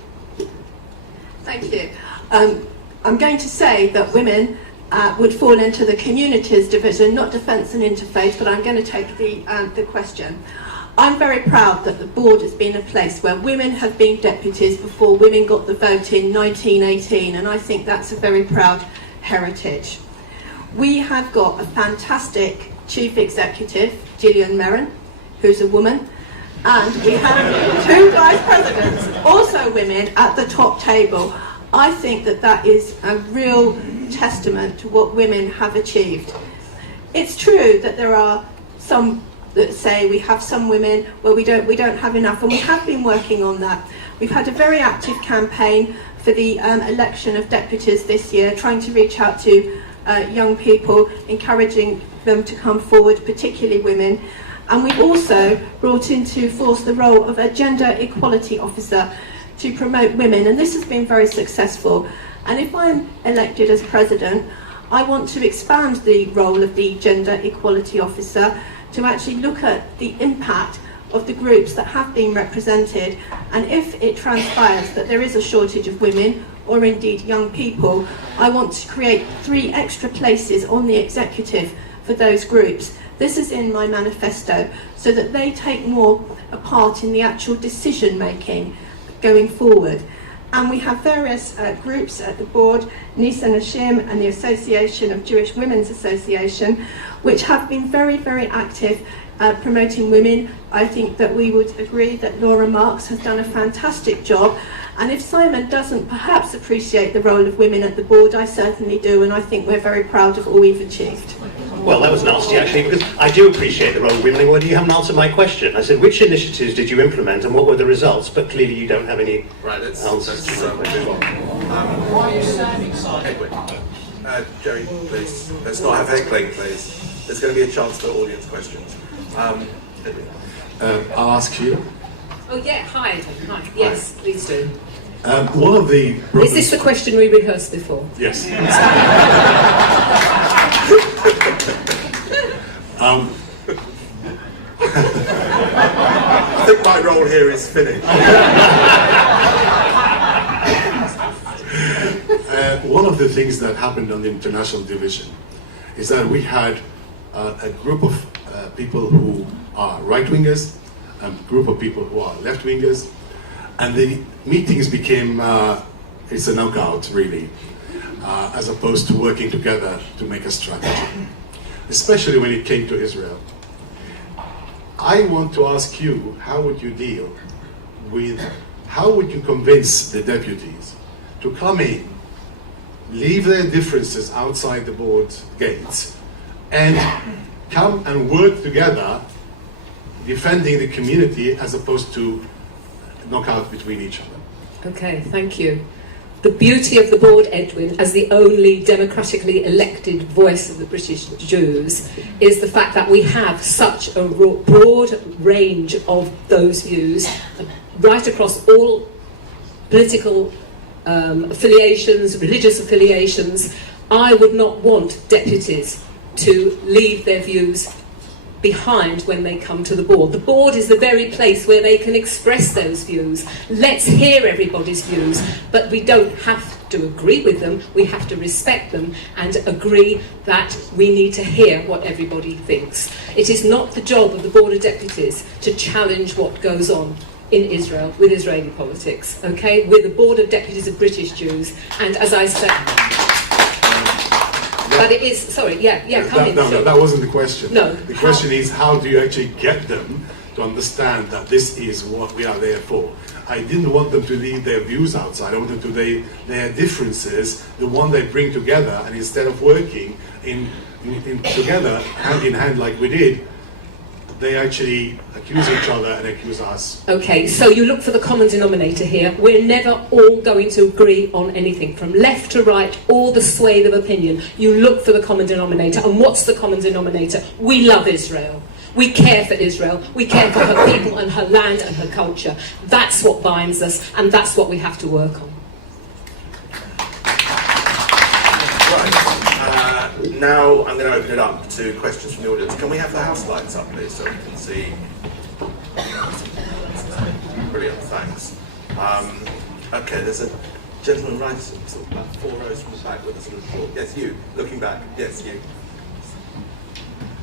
Thank you. I'm going to say that women would fall into the communities division, not defence and interfaith, but I'm going to take the question. I'm very proud that the board has been a place where women have been deputies before women got the vote in 1918, and I think that's a very proud heritage. We have got a fantastic chief executive, Gillian Merrin, who's a woman, and we have 2 vice presidents, also women, at the top table. I think that that is a real testament to what women have achieved. It's true that there are some that say we have some women where we don't have enough, and we have been working on that. We've had a very active campaign for the election of deputies this year, trying to reach out to young people, encouraging them to come forward, particularly women. And we've also brought into force the role of a gender equality officer to promote women, and this has been very successful. And if I'm elected as president, I want to expand the role of the gender equality officer to actually look at the impact of the groups that have been represented, and if it transpires that there is a shortage of women or indeed young people, I want to create 3 extra places on the executive for those groups. This is in my manifesto, so that they take more a part in the actual decision making going forward. And we have various groups at the board, Nisa Nashim and the Association of Jewish Women's Association, which have been very, very active promoting women. I think that we would agree that Laura Marks has done a fantastic job. And if Simon doesn't perhaps appreciate the role of women at the board, I certainly do, and I think we're very proud of all we've achieved. Well, that was nasty, actually, because I do appreciate the role of women. Well, you haven't answered my question. I said, which initiatives did you implement and what were the results? But clearly you don't have any answers to my question. Why are you standing, Simon? Jerry, please. Let's not have heckling, please. There's going to be a chance for audience questions. Edwin. I'll ask you. Oh yeah, hi. Yes, please do. One of the Is this the question we rehearsed before? Yes. I think my role here is finished. One of the things that happened on the international division is that we had a group of people who are right-wingers, a group of people who are left-wingers, and the meetings became, it's a knockout really, as opposed to working together to make a strategy, especially when it came to Israel. I want to ask you, how would you deal with, how would you convince the deputies to come in, leave their differences outside the board gates, and come and work together defending the community as opposed to knockout between each other? Okay, thank you. The beauty of the board, Edwin, as the only democratically elected voice of the British Jews, is the fact that we have such a broad range of those views right across all political affiliations, religious affiliations. I would not want deputies to leave their views behind when they come to the board. The board is the very place where they can express those views. Let's hear everybody's views, but we don't have to agree with them. We have to respect them and agree that we need to hear what everybody thinks. It is not the job of the Board of Deputies to challenge what goes on in Israel with Israeli politics. Okay, we're the Board of Deputies of British Jews, and as I said. But it is, sorry, come in. No, that wasn't the question. No. The question is, how do you actually get them to understand that this is what we are there for? I didn't want them to leave their views outside. I wanted to their differences, the one they bring together, and instead of working in together, hand in hand like we did, they actually accuse each other and accuse us. Okay, so you look for the common denominator here. We're never all going to agree on anything, from left to right, all the swathe of opinion. You look for the common denominator, and what's the common denominator? We love Israel. We care for Israel. We care for her people and her land and her culture. That's what binds us, and that's what we have to work on. Now I'm going to open it up to questions from the audience. Can we have the house lights up, please, so we can see? Brilliant, thanks. Okay, there's a gentleman right sort of about 4 rows from the back with a sort of short. Yes, you. Looking back. Yes, you.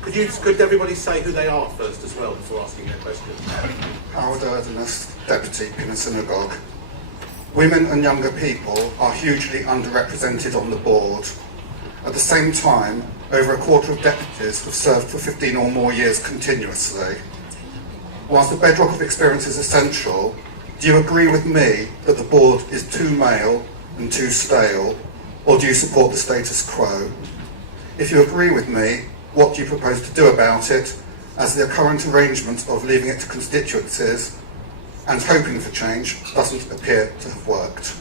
Could everybody say who they are first as well before asking their question? Howard Erdenus, deputy in a synagogue. Women and younger people are hugely underrepresented on the board. At the same time, over a quarter of deputies have served for 15 or more years continuously. Whilst the bedrock of experience is essential, do you agree with me that the board is too male and too stale, or do you support the status quo? If you agree with me, what do you propose to do about it, as the current arrangement of leaving it to constituencies and hoping for change doesn't appear to have worked?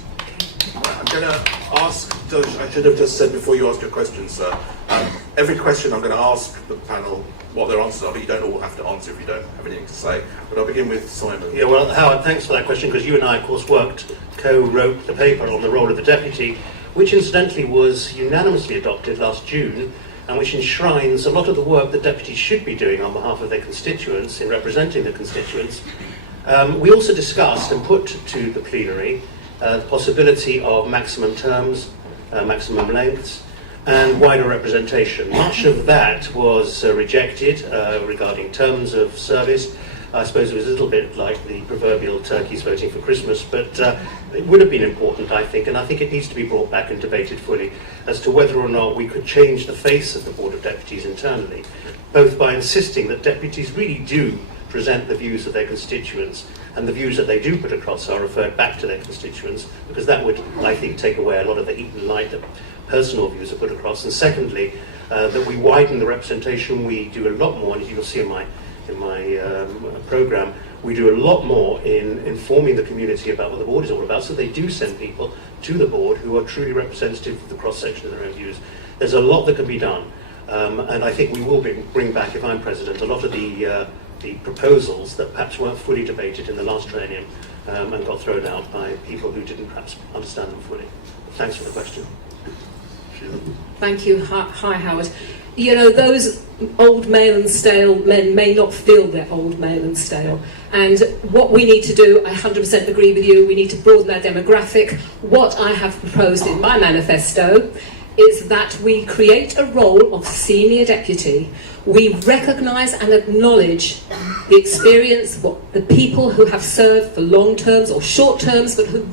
I'm going to ask, I should have just said before you ask your question, sir, every question I'm going to ask the panel what their answers are, but you don't all have to answer if you don't have anything to say. But I'll begin with Simon. Yeah, well, Howard, thanks for that question, because you and I, of course, co-wrote the paper on the role of the deputy, which incidentally was unanimously adopted last June, and which enshrines a lot of the work that deputies should be doing on behalf of their constituents in representing their constituents. We also discussed and put to the plenary the possibility of maximum terms, maximum lengths, and wider representation. Much of that was rejected regarding terms of service. I suppose it was a little bit like the proverbial turkeys voting for Christmas, but it would have been important, I think, and I think it needs to be brought back and debated fully as to whether or not we could change the face of the Board of Deputies internally, both by insisting that deputies really do present the views of their constituents, and the views that they do put across are referred back to their constituents, because that would, I think, take away a lot of the heat and light that personal views are put across. And secondly, that we widen the representation. We do a lot more, and as you'll see in my programme, we do a lot more in informing the community about what the board is all about, so they do send people to the board who are truly representative of the cross-section of their own views. There's a lot that can be done, and I think we will bring back, if I'm president, a lot of the proposals that perhaps weren't fully debated in the last triennium and got thrown out by people who didn't perhaps understand them fully. Thanks for the question. Thank you. Hi, Howard. You know, those old male and stale men may not feel they're old male and stale. And what we need to do, I 100% agree with you, we need to broaden our demographic. What I have proposed in my manifesto is that we create a role of senior deputy. We recognise and acknowledge the experience, what the people who have served for long terms or short terms, but who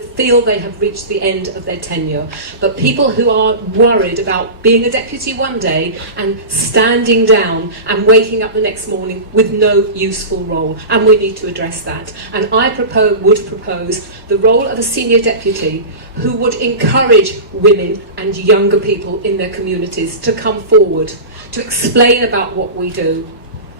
feel they have reached the end of their tenure. But people who are worried about being a deputy one day and standing down and waking up the next morning with no useful role. And we need to address that. And I would propose the role of a senior deputy who would encourage women and younger people in their communities to come forward, to explain about what we do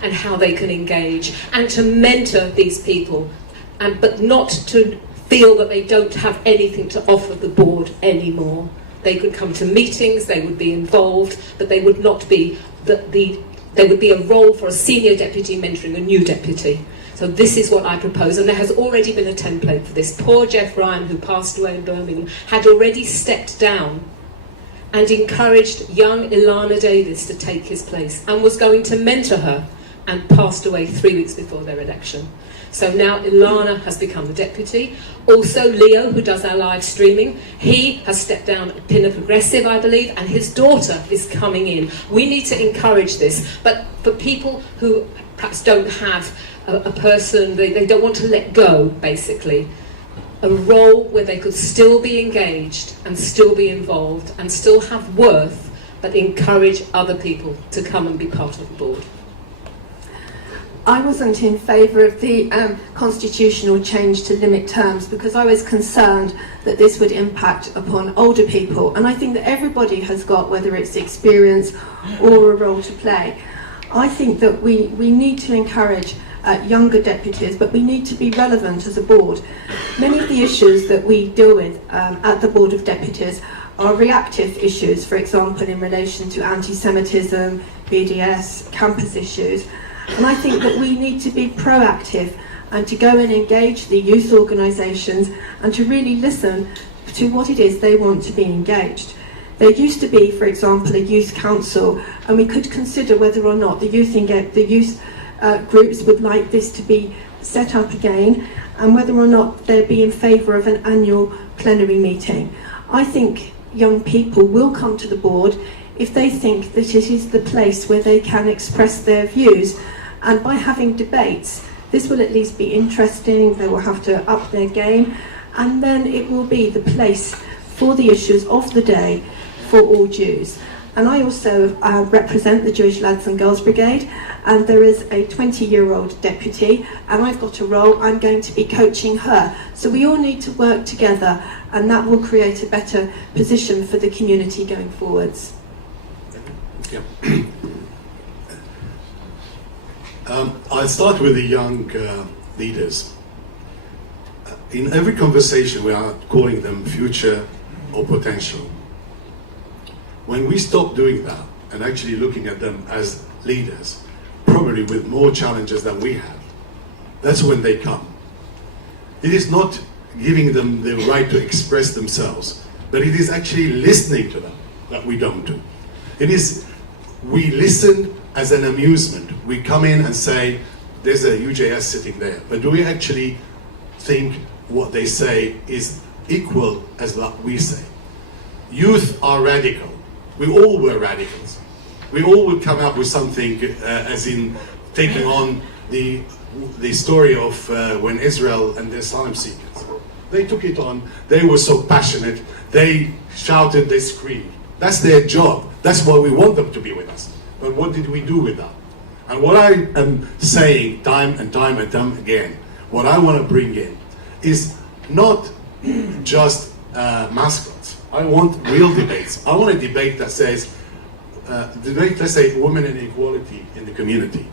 and how they can engage, and to mentor these people, but not to feel that they don't have anything to offer the board anymore. They could come to meetings, they would be involved, but they would not be there would be a role for a senior deputy mentoring a new deputy. So this is what I propose, and there has already been a template for this. Poor Jeff Ryan, who passed away in Birmingham, had already stepped down and encouraged young Ilana Davis to take his place, and was going to mentor her, and passed away 3 weeks before their election. So now Ilana has become the deputy. Also Leo, who does our live streaming, he has stepped down at Pinner Progressive, I believe, and his daughter is coming in. We need to encourage this, but for people who perhaps don't have a person, they don't want to let go, basically, a role where they could still be engaged and still be involved and still have worth, but encourage other people to come and be part of the board. I wasn't in favour of the constitutional change to limit terms, because I was concerned that this would impact upon older people, and I think that everybody has got, whether it's experience or a role to play. I think that we need to encourage younger deputies, but we need to be relevant as a board. Many of the issues that we deal with at the Board of Deputies are reactive issues, for example in relation to anti-Semitism, BDS, campus issues. And I think that we need to be proactive and to go and engage the youth organisations and to really listen to what it is they want to be engaged. There used to be, for example, a youth council, and we could consider whether or not the youth groups would like this to be set up again, and whether or not they'd be in favour of an annual plenary meeting. I think young people will come to the board if they think that it is the place where they can express their views, and by having debates, this will at least be interesting. They will have to up their game, and then it will be the place for the issues of the day for all Jews. And I also represent the Jewish Lads and Girls Brigade, and there is a 20-year-old deputy, and I've got a role. I'm going to be coaching her. So we all need to work together, and that will create a better position for the community going forwards. Yeah. I'll start with the young leaders. in every conversation we are calling them future or potential. When we stop doing that and actually looking at them as leaders, probably with more challenges than we have, that's when they come. It is not giving them the right to express themselves, but it is actually listening to them that we don't do. It is, we listen as an amusement. We come in and say, there's a UJS sitting there, but do we actually think what they say is equal as what we say? Youth are radical. We all were radicals. We all would come up with something, as in taking on the story of when Israel and the asylum seekers. They took it on. They were so passionate. They shouted, they screamed. That's their job. That's why we want them to be with us. But what did we do with that? And what I am saying time and time again, what I want to bring in is not just mascots. I want real debates. I want a debate that says, let's say women and equality in the community.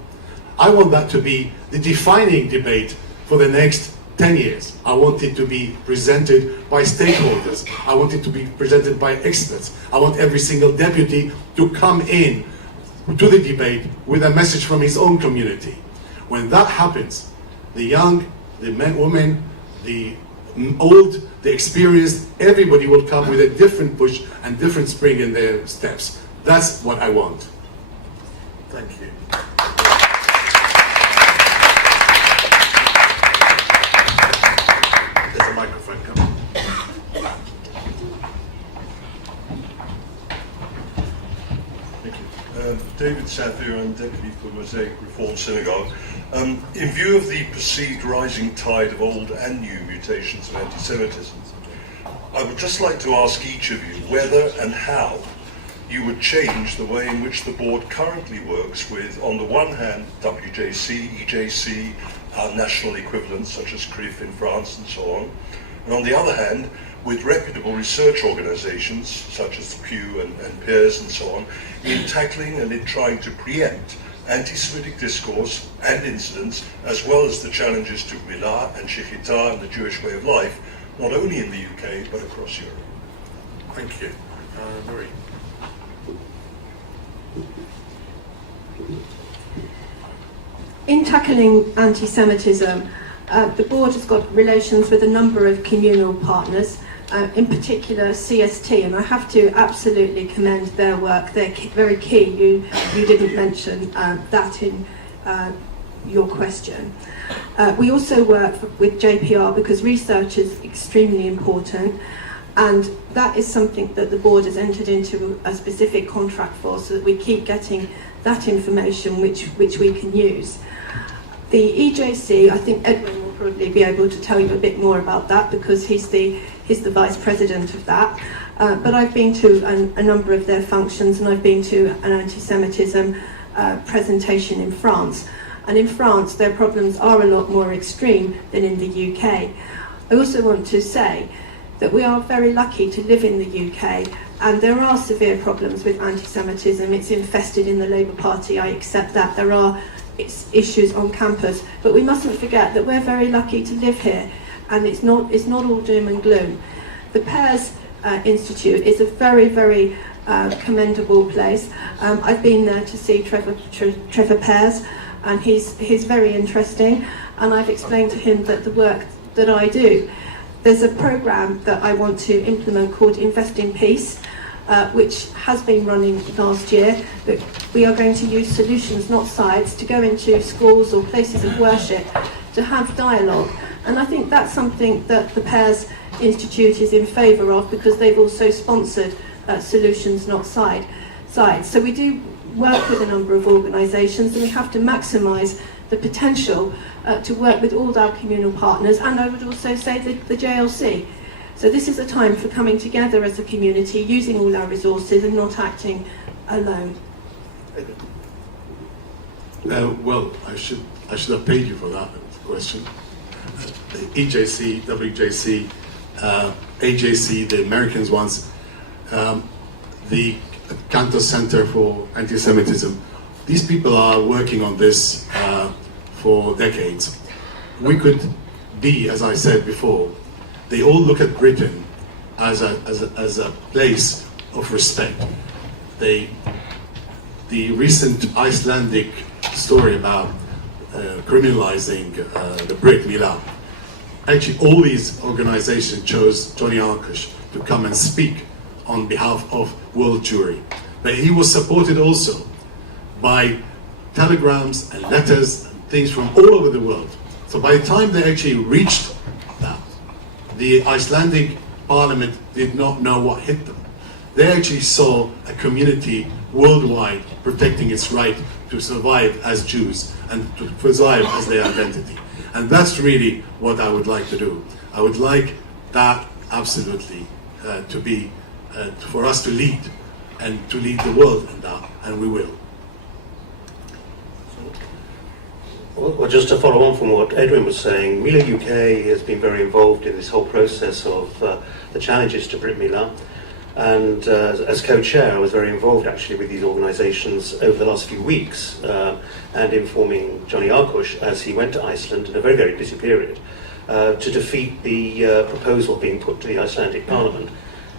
I want that to be the defining debate for the next 10 years. I want it to be presented by stakeholders. I want it to be presented by experts. I want every single deputy to come in to the debate with a message from his own community. When that happens, the young, the men, women, the old, the experienced, everybody will come with a different push and different spring in their steps. That's what I want. Thank you. There's a microphone coming. Thank you. David Sathir, I'm Deputy for Mosaic Reform Synagogue. In view of the perceived rising tide of old and new mutations of anti-Semitism, I would just like to ask each of you whether and how you would change the way in which the board currently works with, on the one hand, WJC, EJC, our national equivalents such as CRIF in France and so on, and on the other hand, with reputable research organizations such as Pew and Peers and so on, in tackling and in trying to preempt anti-Semitic discourse and incidents, as well as the challenges to Milah and Shechita and the Jewish way of life, not only in the UK, but across Europe. Thank you. Marie. In tackling anti-Semitism, the board has got relations with a number of communal partners, in particular CST, and I have to absolutely commend their work. They're very key. You didn't mention that in your question. We also work with JPR because research is extremely important, and that is something that the board has entered into a specific contract for, so that we keep getting that information which we can use. The EJC, I think Edwin will probably be able to tell you a bit more about that because he's the vice president of that. But I've been to a number of their functions, and I've been to an anti-Semitism presentation in France. And in France, their problems are a lot more extreme than in the UK. I also want to say that we are very lucky to live in the UK, and there are severe problems with anti-Semitism. It's infested in the Labour Party, I accept that. There are issues on campus, but we mustn't forget that we're very lucky to live here, and it's not all doom and gloom. The Pears Institute is a very, very commendable place. I've been there to see Trevor Pears, and he's very interesting, and I've explained to him that the work that I do, there's a programme that I want to implement called Invest in Peace, which has been running last year, but we are going to use solutions, not sides, to go into schools or places of worship to have dialogue. And I think that's something that the Pears Institute is in favour of, because they've also sponsored solutions, not sides. So we do work with a number of organisations, and we have to maximise the potential to work with all our communal partners, and I would also say the JLC. So this is a time for coming together as a community, using all our resources and not acting alone. Well, I should have paid you for that question. EJC, WJC, AJC, the Americans ones, the Cantor Center for Anti-Semitism. These people are working on this for decades. We could as I said before, they all look at Britain as a place of respect. The recent Icelandic story about criminalizing the Brit Mila, actually all these organizations chose Johnny Arkush to come and speak on behalf of World Jewry. But he was supported also by telegrams and letters and things from all over the world. So by the time they actually reached that, the Icelandic parliament did not know what hit them. They actually saw a community worldwide protecting its right to survive as Jews and to survive as their identity. And that's really what I would like to do. I would like that absolutely to be, for us to lead and to lead the world in that, and we will. Well, just to follow on from what Edwin was saying, Mila UK has been very involved in this whole process of the challenges to Brit Mila. And as co-chair, I was very involved actually with these organisations over the last few weeks and informing Johnny Arkush as he went to Iceland in a very, very busy period to defeat the proposal being put to the Icelandic Parliament.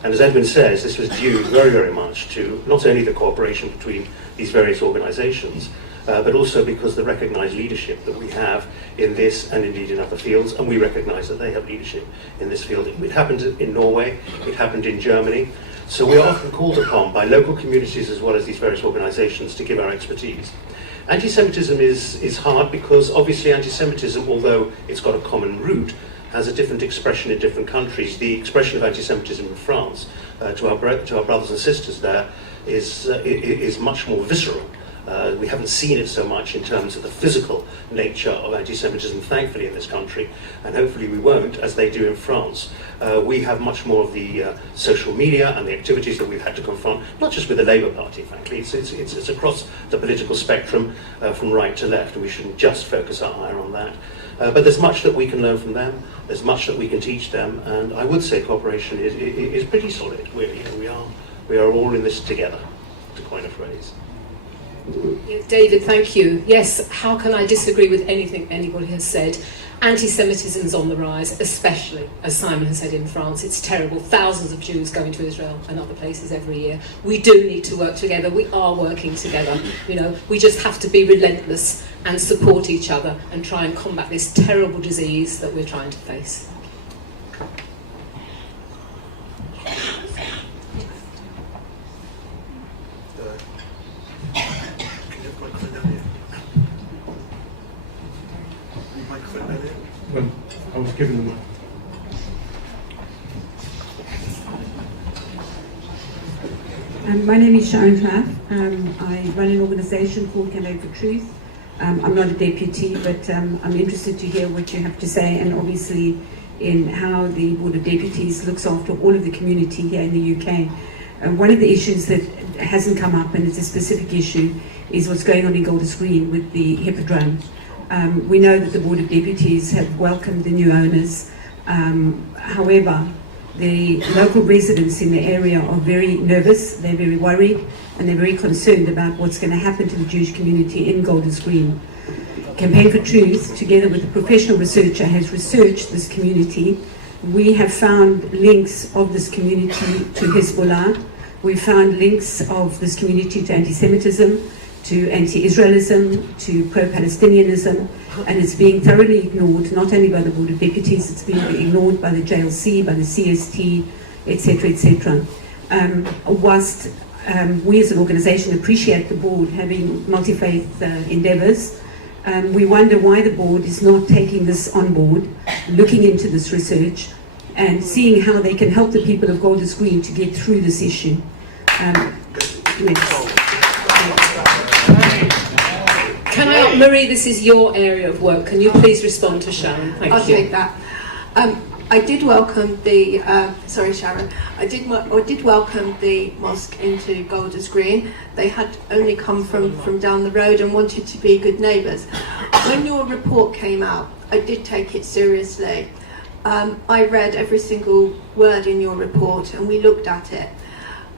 And as Edwin says, this was due very, very much to not only the cooperation between these various organisations, but also because the recognised leadership that we have in this and indeed in other fields, and we recognise that they have leadership in this field. It happened in Norway, it happened in Germany, so we are often called upon by local communities as well as these various organisations to give our expertise. Anti-Semitism is hard because obviously anti-Semitism, although it's got a common root, has a different expression in different countries. The expression of anti-Semitism in France, to our brothers and sisters there, is much more visceral. We haven't seen it so much in terms of the physical nature of anti-Semitism, thankfully, in this country, and hopefully we won't, as they do in France. We have much more of the social media and the activities that we've had to confront, not just with the Labour Party, frankly, it's across the political spectrum from right to left, and we shouldn't just focus our eye on that. But there's much that we can learn from them, there's much that we can teach them, and I would say cooperation is pretty solid. We are all in this together, to coin a phrase. David, thank you. Yes, how can I disagree with anything anybody has said? Anti-Semitism is on the rise, especially, as Simon has said, in France. It's terrible. Thousands of Jews going to Israel and other places every year. We do need to work together. We are working together. We just have to be relentless and support each other and try and combat this terrible disease that we're trying to face. Well, I was given the mic. My name is Sharon Claff. I run an organisation called Campaign for Truth. I'm not a deputy, but I'm interested to hear what you have to say, and obviously in how the Board of Deputies looks after all of the community here in the UK. One of the issues that hasn't come up, and it's a specific issue, is what's going on in Golders Green with the Hippodrome. We know that the Board of Deputies have welcomed the new owners. However, the local residents in the area are very nervous, they're very worried, and they're very concerned about what's going to happen to the Jewish community in Golders Green. Campaign for Truth, together with a professional researcher, has researched this community. We have found links of this community to Hezbollah. We found links of this community to anti-Semitism, to anti-Israelism, to pro-Palestinianism, and it's being thoroughly ignored, not only by the Board of Deputies, it's being ignored by the JLC, by the CST, etc., etc. Whilst we as an organisation appreciate the Board having multi-faith endeavours, we wonder why the Board is not taking this on board, looking into this research, and seeing how they can help the people of Golders Green to get through this issue. Can I, Marie, this is your area of work. Can you please respond to Sharon? Thank you. I'll take that. I did welcome the, sorry Sharon, I did welcome the mosque into Golders Green. They had only come from down the road and wanted to be good neighbours. When your report came out, I did take it seriously. I read every single word in your report and we looked at it.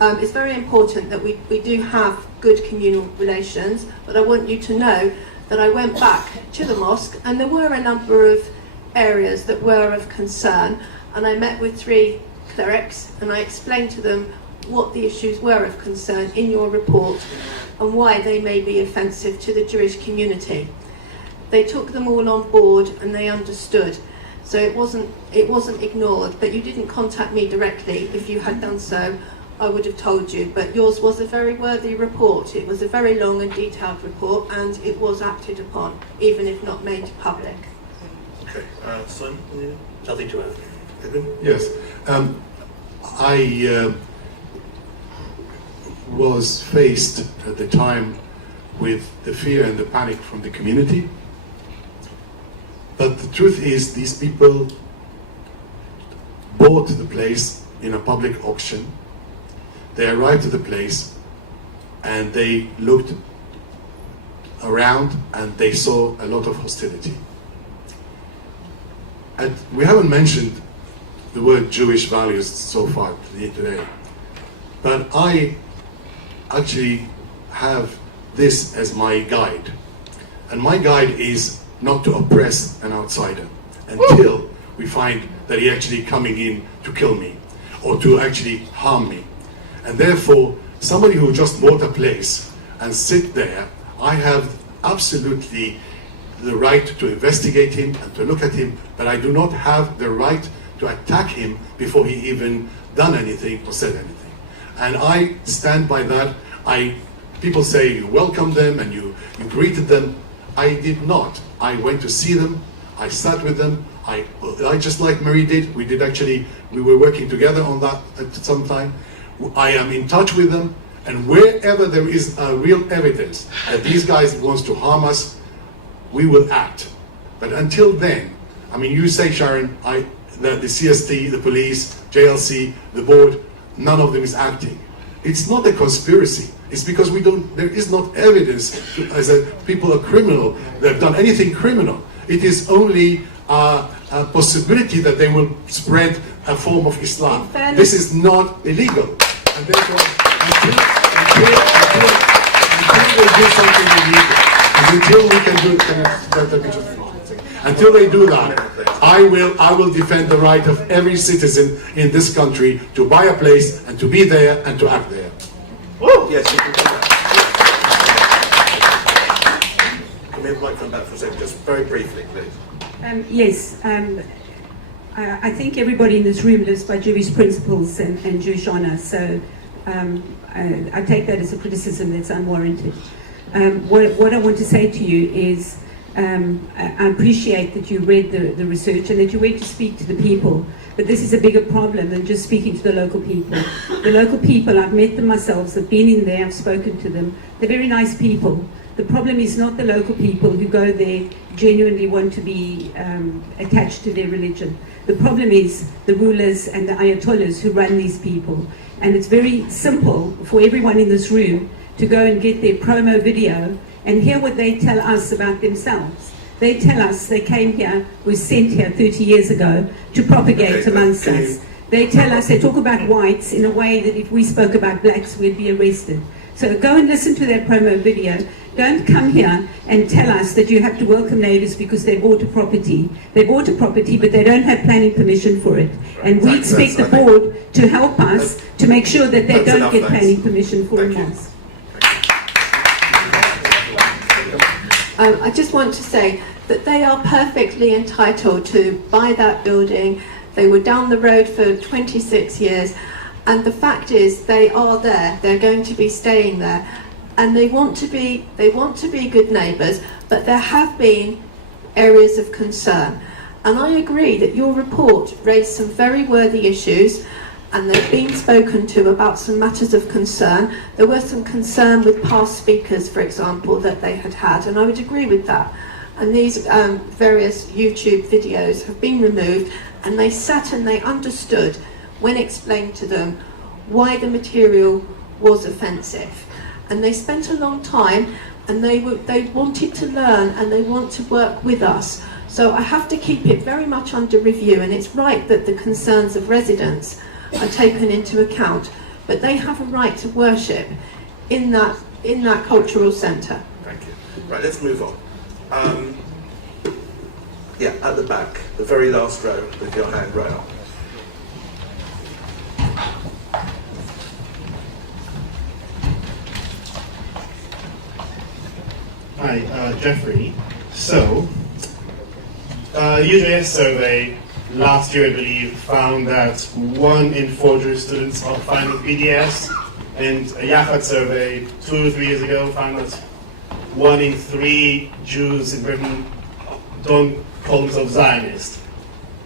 It's very important that we do have good communal relations, but I want you to know that I went back to the mosque and there were a number of areas that were of concern, and I met with 3 clerics and I explained to them what the issues were of concern in your report and why they may be offensive to the Jewish community. They took them all on board and they understood. So it wasn't ignored, but you didn't contact me directly. If you had done so, I would have told you. But yours was a very worthy report. It was a very long and detailed report, and it was acted upon, even if not made public. Okay, Simon? Nothing to add. Edwin? Yes. I was faced at the time with the fear and the panic from the community. But the truth is, these people bought the place in a public auction. They arrived at the place and they looked around and they saw a lot of hostility. And we haven't mentioned the word Jewish values so far today, but I actually have this as my guide. And my guide is not to oppress an outsider until we find that he's actually coming in to kill me or to actually harm me. And therefore, somebody who just bought a place and sit there, I have absolutely the right to investigate him and to look at him, but I do not have the right to attack him before he even done anything or said anything. And I stand by that. People say you welcomed them and you greeted them. I did not. I went to see them. I sat with them. I just like Marie did. We were working together on that at some time. I am in touch with them, and wherever there is real evidence that these guys wants to harm us, we will act. But until then, I mean, you say, Sharon, that the CST, the police, JLC, the board, none of them is acting. It's not a conspiracy. It's because there is not evidence as people are criminal, they've done anything criminal. It is only a possibility that they will spread a form of Islam. This is not illegal. And therefore, until they do something illegal, until we can do until they do that, I will defend the right of every citizen in this country to buy a place and to be there and to act there. Woo! Yes, you can do that. Can we have the microphone back for a second, just very briefly, please? Yes. I think everybody in this room lives by Jewish principles and Jewish honor, so I take that as a criticism that's unwarranted. What I want to say to you is I appreciate that you read the research and that you went to speak to the people, but this is a bigger problem than just speaking to the local people. The local people, I've met them myself, I've been in there, I've spoken to them. They're very nice people. The problem is not the local people who go there genuinely want to be attached to their religion. The problem is the rulers and the ayatollahs who run these people. And it's very simple for everyone in this room to go and get their promo video and hear what they tell us about themselves. They tell us they came here, was sent here 30 years ago to propagate amongst us. They tell us, they talk about whites in a way that if we spoke about blacks, we'd be arrested. So go and listen to their promo video. Don't come here and tell us that you have to welcome neighbours because they bought a property. They bought a property, but they don't have planning permission for it. And we expect the board to help us to make sure that they don't get planning permission for a mosque. I just want to say that they are perfectly entitled to buy that building. They were down the road for 26 years, and the fact is they are there. They're going to be staying there, and they want to be good neighbours, but there have been areas of concern. And I agree that your report raised some very worthy issues, and they've been spoken to about some matters of concern. There were some concern with past speakers, for example, that they had, and I would agree with that. And these various YouTube videos have been removed, and they sat and they understood when explained to them why the material was offensive. And they spent a long time, and they wanted to learn, and they want to work with us. So I have to keep it very much under review, and it's right that the concerns of residents are taken into account, but they have a right to worship in that cultural centre. Thank you. Right, let's move on. Yeah, at the back, the very last row, with your hand right up. Hi, Jeffrey. So, UJS survey last year, I believe, found that 1 in 4 Jewish students are fine with BDS, and a Yachad survey 2 or 3 years ago found that 1 in 3 Jews in Britain don't call themselves Zionist.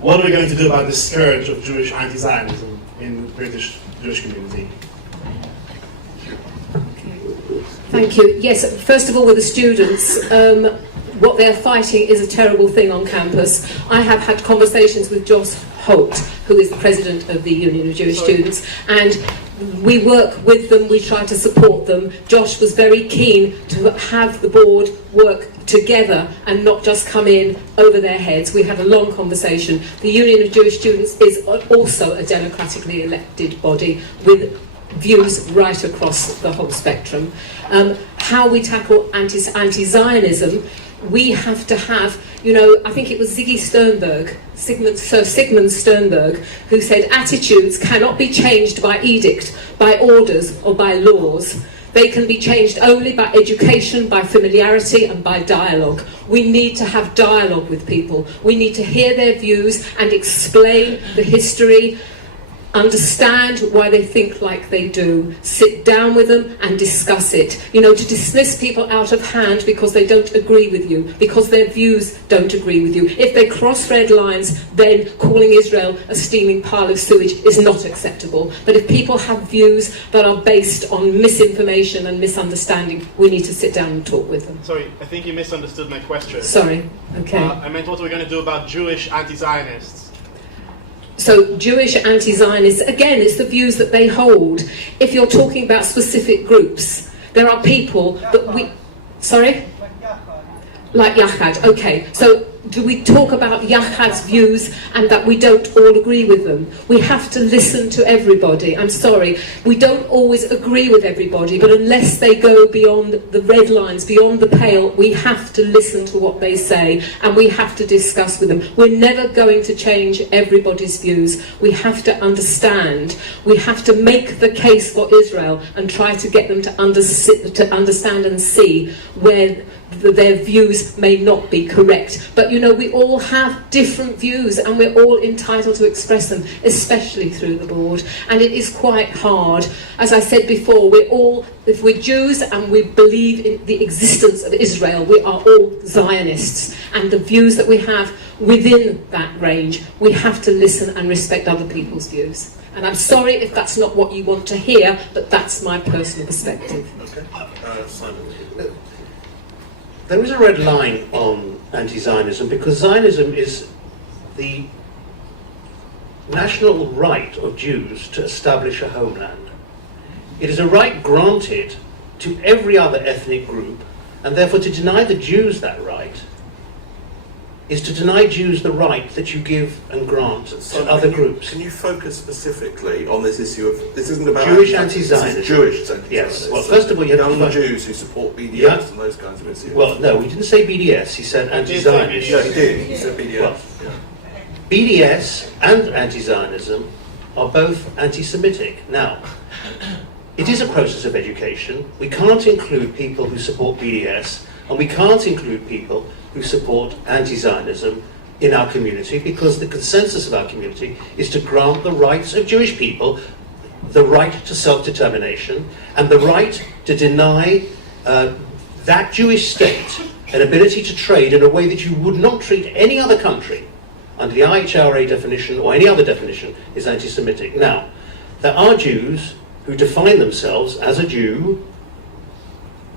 What are we going to do about the scourge of Jewish anti-Zionism in the British Jewish community? Thank you. Yes, first of all, with the students, what they're fighting is a terrible thing on campus. I have had conversations with Josh Holt, who is the president of the Union of Jewish Students, and we work with them, we try to support them. Josh was very keen to have the board work together and not just come in over their heads. We had a long conversation. The Union of Jewish Students is also a democratically elected body with views right across the whole spectrum. How we tackle anti-Zionism, we have to have, I think it was Sigmund Sternberg, who said attitudes cannot be changed by edict, by orders or by laws. They can be changed only by education, by familiarity and by dialogue. We need to have dialogue with people. We need to hear their views and explain the history, understand why they think like they do, sit down with them and discuss it. To dismiss people out of hand because they don't agree with you, because their views don't agree with you. If they cross red lines, then calling Israel a steaming pile of sewage is not acceptable. But if people have views that are based on misinformation and misunderstanding, we need to sit down and talk with them. Sorry, I think you misunderstood my question. Sorry, okay. I meant what we're going to do about Jewish anti-Zionists. So Jewish anti-Zionists, again, it's the views that they hold. If you're talking about specific groups, there are people that we... Sorry? Like Yachad, okay. So do we talk about Yachad's views and that we don't all agree with them? We have to listen to everybody. I'm sorry. We don't always agree with everybody, but unless they go beyond the red lines, beyond the pale, we have to listen to what they say and we have to discuss with them. We're never going to change everybody's views. We have to understand. We have to make the case for Israel and try to get them to understand and see where their views may not be correct. But we all have different views and we're all entitled to express them, especially through the board. And it is quite hard. As I said before, if we're Jews and we believe in the existence of Israel, we are all Zionists. And the views that we have within that range, we have to listen and respect other people's views. And I'm sorry if that's not what you want to hear, but that's my personal perspective. Okay. Simon. There is a red line on anti-Zionism because Zionism is the national right of Jews to establish a homeland. It is a right granted to every other ethnic group, and therefore to deny the Jews that right is to deny Jews the right that you give and grant to other groups. Can you focus specifically on this issue of, this isn't about Jewish anti-Zionism. This is Jewish anti-Zionism. Yes. Well, first of all, you have young Jews who support BDS and those kinds of issues. Well, no, he didn't say BDS. He said anti-Zionist. No, he did. He said BDS. Well, BDS and anti-Zionism are both anti-Semitic. Now, it is a process of education. We can't include people who support BDS, and we can't include people who support anti-Zionism in our community, because the consensus of our community is to grant the rights of Jewish people, the right to self-determination, and the right to deny that Jewish state an ability to trade in a way that you would not treat any other country under the IHRA definition or any other definition is anti-Semitic. Now, there are Jews who define themselves as a Jew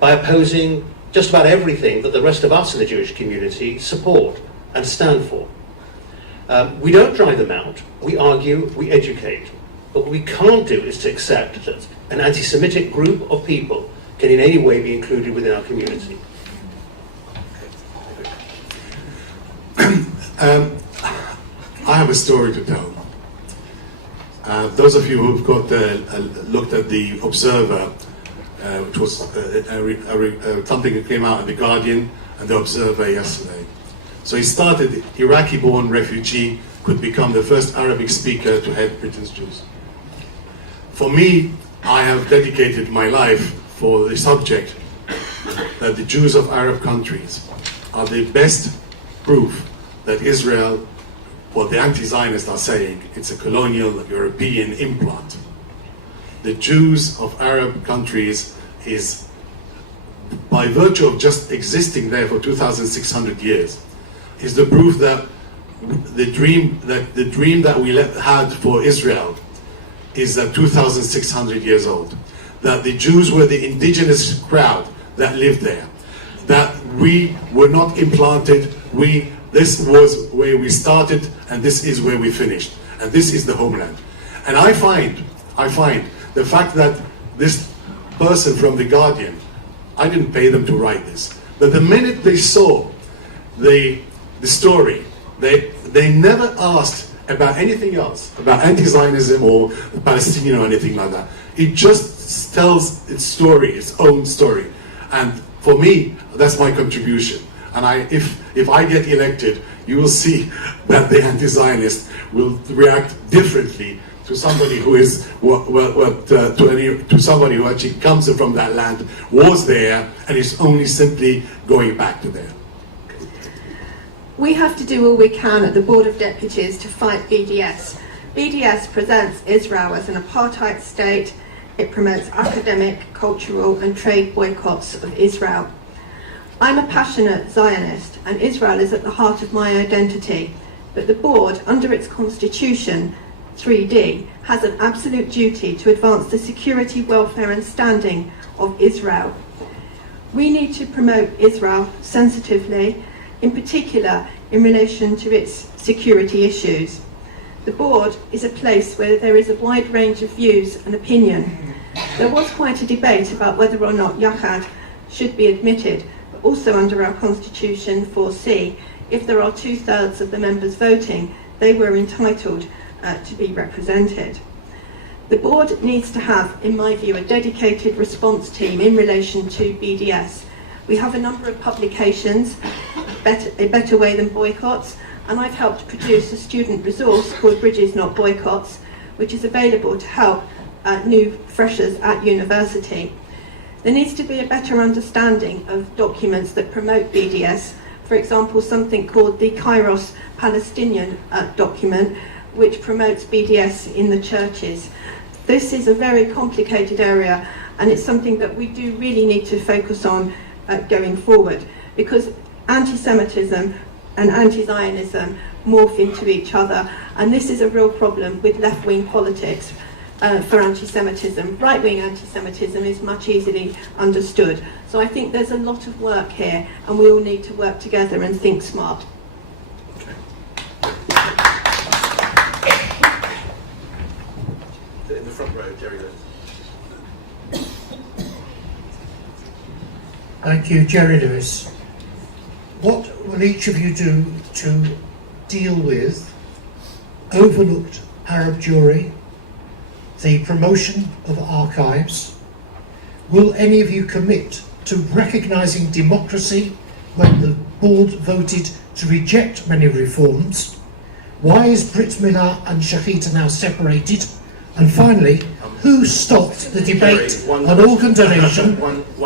by opposing just about everything that the rest of us in the Jewish community support and stand for. We don't drive them out, we argue, we educate. But what we can't do is to accept that an anti-Semitic group of people can in any way be included within our community. I have a story to tell. Those of you who've got looked at the Observer, which was something that came out in The Guardian and The Observer yesterday. So he started, Iraqi-born refugee could become the first Arabic speaker to head Britain's Jews. For me, I have dedicated my life for the subject that the Jews of Arab countries are the best proof that Israel, what the anti-Zionists are saying, it's a colonial European implant. The Jews of Arab countries is, by virtue of just existing there for 2,600 years, is the proof that the dream that we had for Israel is that 2,600 years old. That the Jews were the indigenous crowd that lived there. That we were not implanted. This was where we started, and this is where we finished. And this is the homeland. And I find the fact that this person from The Guardian, I didn't pay them to write this, but the minute they saw the story, they never asked about anything else, about anti-Zionism or Palestinian or anything like that. It just tells its story, its own story. And for me, that's my contribution. And if I get elected, you will see that the anti-Zionists will react differently to somebody who is to somebody who actually comes from that land, was there, and is only simply going back to there. We have to do all we can at the Board of Deputies to fight BDS. BDS presents Israel as an apartheid state. It promotes academic, cultural and trade boycotts of Israel. I'm a passionate Zionist, and Israel is at the heart of my identity. But the board, under its constitution, 3D, has an absolute duty to advance the security, welfare and standing of Israel. We need to promote Israel sensitively, in particular in relation to its security issues. The board is a place where there is a wide range of views and opinion. There was quite a debate about whether or not Yachad should be admitted, but also under our constitution 4C, if there are 2/3 of the members voting, they were entitled to be represented. The board needs to have, in my view, a dedicated response team in relation to BDS. We have a number of publications, A Better Way Than Boycotts, and I've helped produce a student resource called Bridges Not Boycotts, which is available to help new freshers at university. There needs to be a better understanding of documents that promote BDS, for example, something called the Kairos Palestinian document, which promotes BDS in the churches. This is a very complicated area, and it's something that we do really need to focus on going forward, because anti-Semitism and anti-Zionism morph into each other, and this is a real problem with left-wing politics for anti-Semitism. Right-wing anti-Semitism is much easily understood. So I think there's a lot of work here, and we all need to work together and think smart. In the front row, Jerry Lewis. Thank you, Jerry Lewis. What will each of you do to deal with overlooked Arab Jewry, the promotion of archives? Will any of you commit to recognising democracy when the board voted to reject many reforms? Why is Brit Millar and Shahita now separated? And finally, who stopped the debate on organ donation?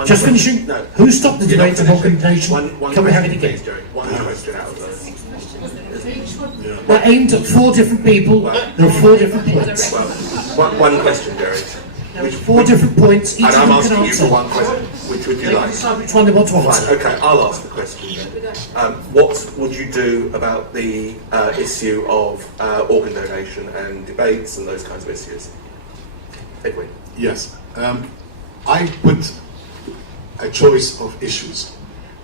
Just finishing. No. Who stopped the debate on organ donation? Can we have it again? One question out of those. They're aimed at 4 different people. There are 4 different points. Well, one question, Jerry. There are 4 different points. Each And of I'm them can asking you answer. for one question. Which would you They can like? decide which one they want to answer. Fine, okay, I'll ask the question then. What would you do about the issue of organ donation and debates and those kinds of issues? Edwin. Yes. I put a choice of issues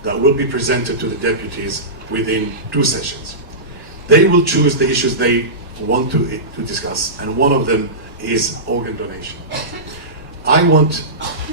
that will be presented to the deputies within 2 sessions. They will choose the issues they want to discuss, and one of them is organ donation. I want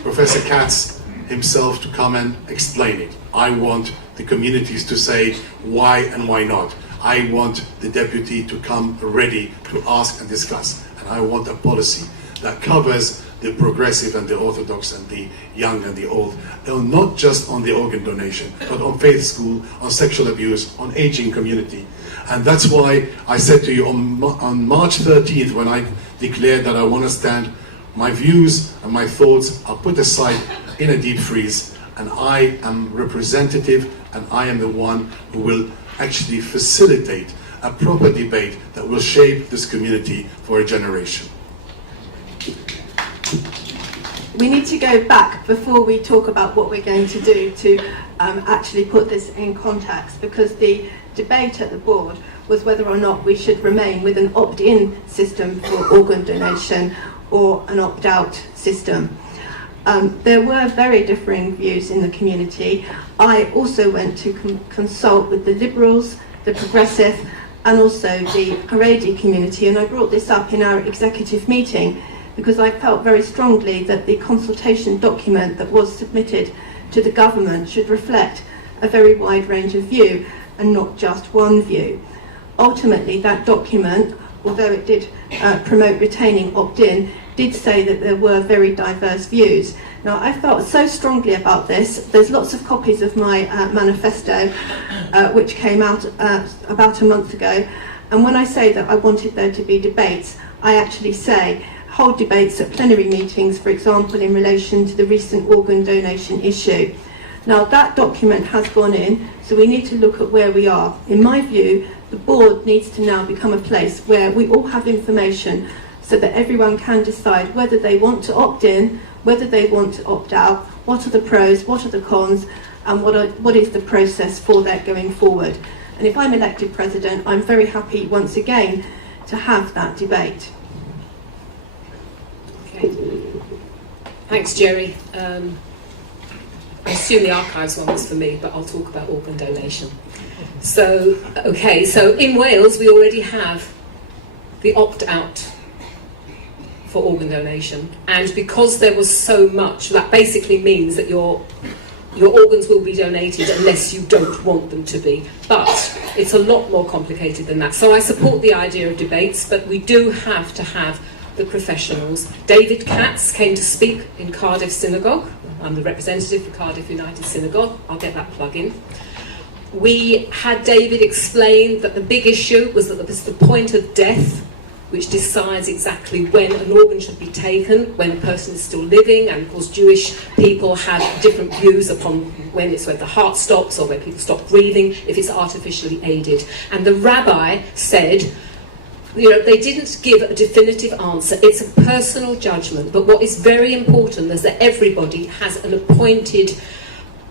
Professor Katz himself to come and explain it. I want the communities to say why and why not. I want the deputy to come ready to ask and discuss. And I want a policy that covers the progressive and the orthodox and the young and the old, not just on the organ donation, but on faith school, on sexual abuse, on aging community. And that's why I said to you on March 13th, when I declared that I want to stand, my views and my thoughts are put aside in a deep freeze, and I am representative, and I am the one who will actually facilitate a proper debate that will shape this community for a generation. We need to go back before we talk about what we're going to do to actually put this in context, because the debate at the board was whether or not we should remain with an opt-in system for organ donation or an opt-out system. There were very differing views in the community. I also went to consult with the Liberals, the Progressive, and also the Haredi community, and I brought this up in our executive meeting because I felt very strongly that the consultation document that was submitted to the government should reflect a very wide range of view and not just one view. Ultimately, that document, although it did promote retaining opt-in, did say that there were very diverse views. Now, I felt so strongly about this. There's lots of copies of my manifesto, which came out about a month ago. And when I say that I wanted there to be debates, I actually say hold debates at plenary meetings, for example, in relation to the recent organ donation issue. Now, that document has gone in, so we need to look at where we are. In my view, the board needs to now become a place where we all have information so that everyone can decide whether they want to opt in, whether they want to opt out, what are the pros, what are the cons, and what is the process for that going forward. And if I'm elected president, I'm very happy once again to have that debate. Okay. Thanks, Jerry. I assume the archives one was for me, but I'll talk about organ donation. So in Wales we already have the opt-out for organ donation, and because there was so much, that basically means that your organs will be donated unless you don't want them to be. But it's a lot more complicated than that. So I support the idea of debates, but we do have to have the professionals. David Katz came to speak in Cardiff Synagogue. I'm the representative for Cardiff United Synagogue. I'll get that plug in. We had David explain that the big issue was that it's the point of death which decides exactly when an organ should be taken, when a person is still living, and of course Jewish people have different views upon when it's when the heart stops or when people stop breathing, if it's artificially aided. And the rabbi said, they didn't give a definitive answer. It's a personal judgment, but what is very important is that everybody has an appointed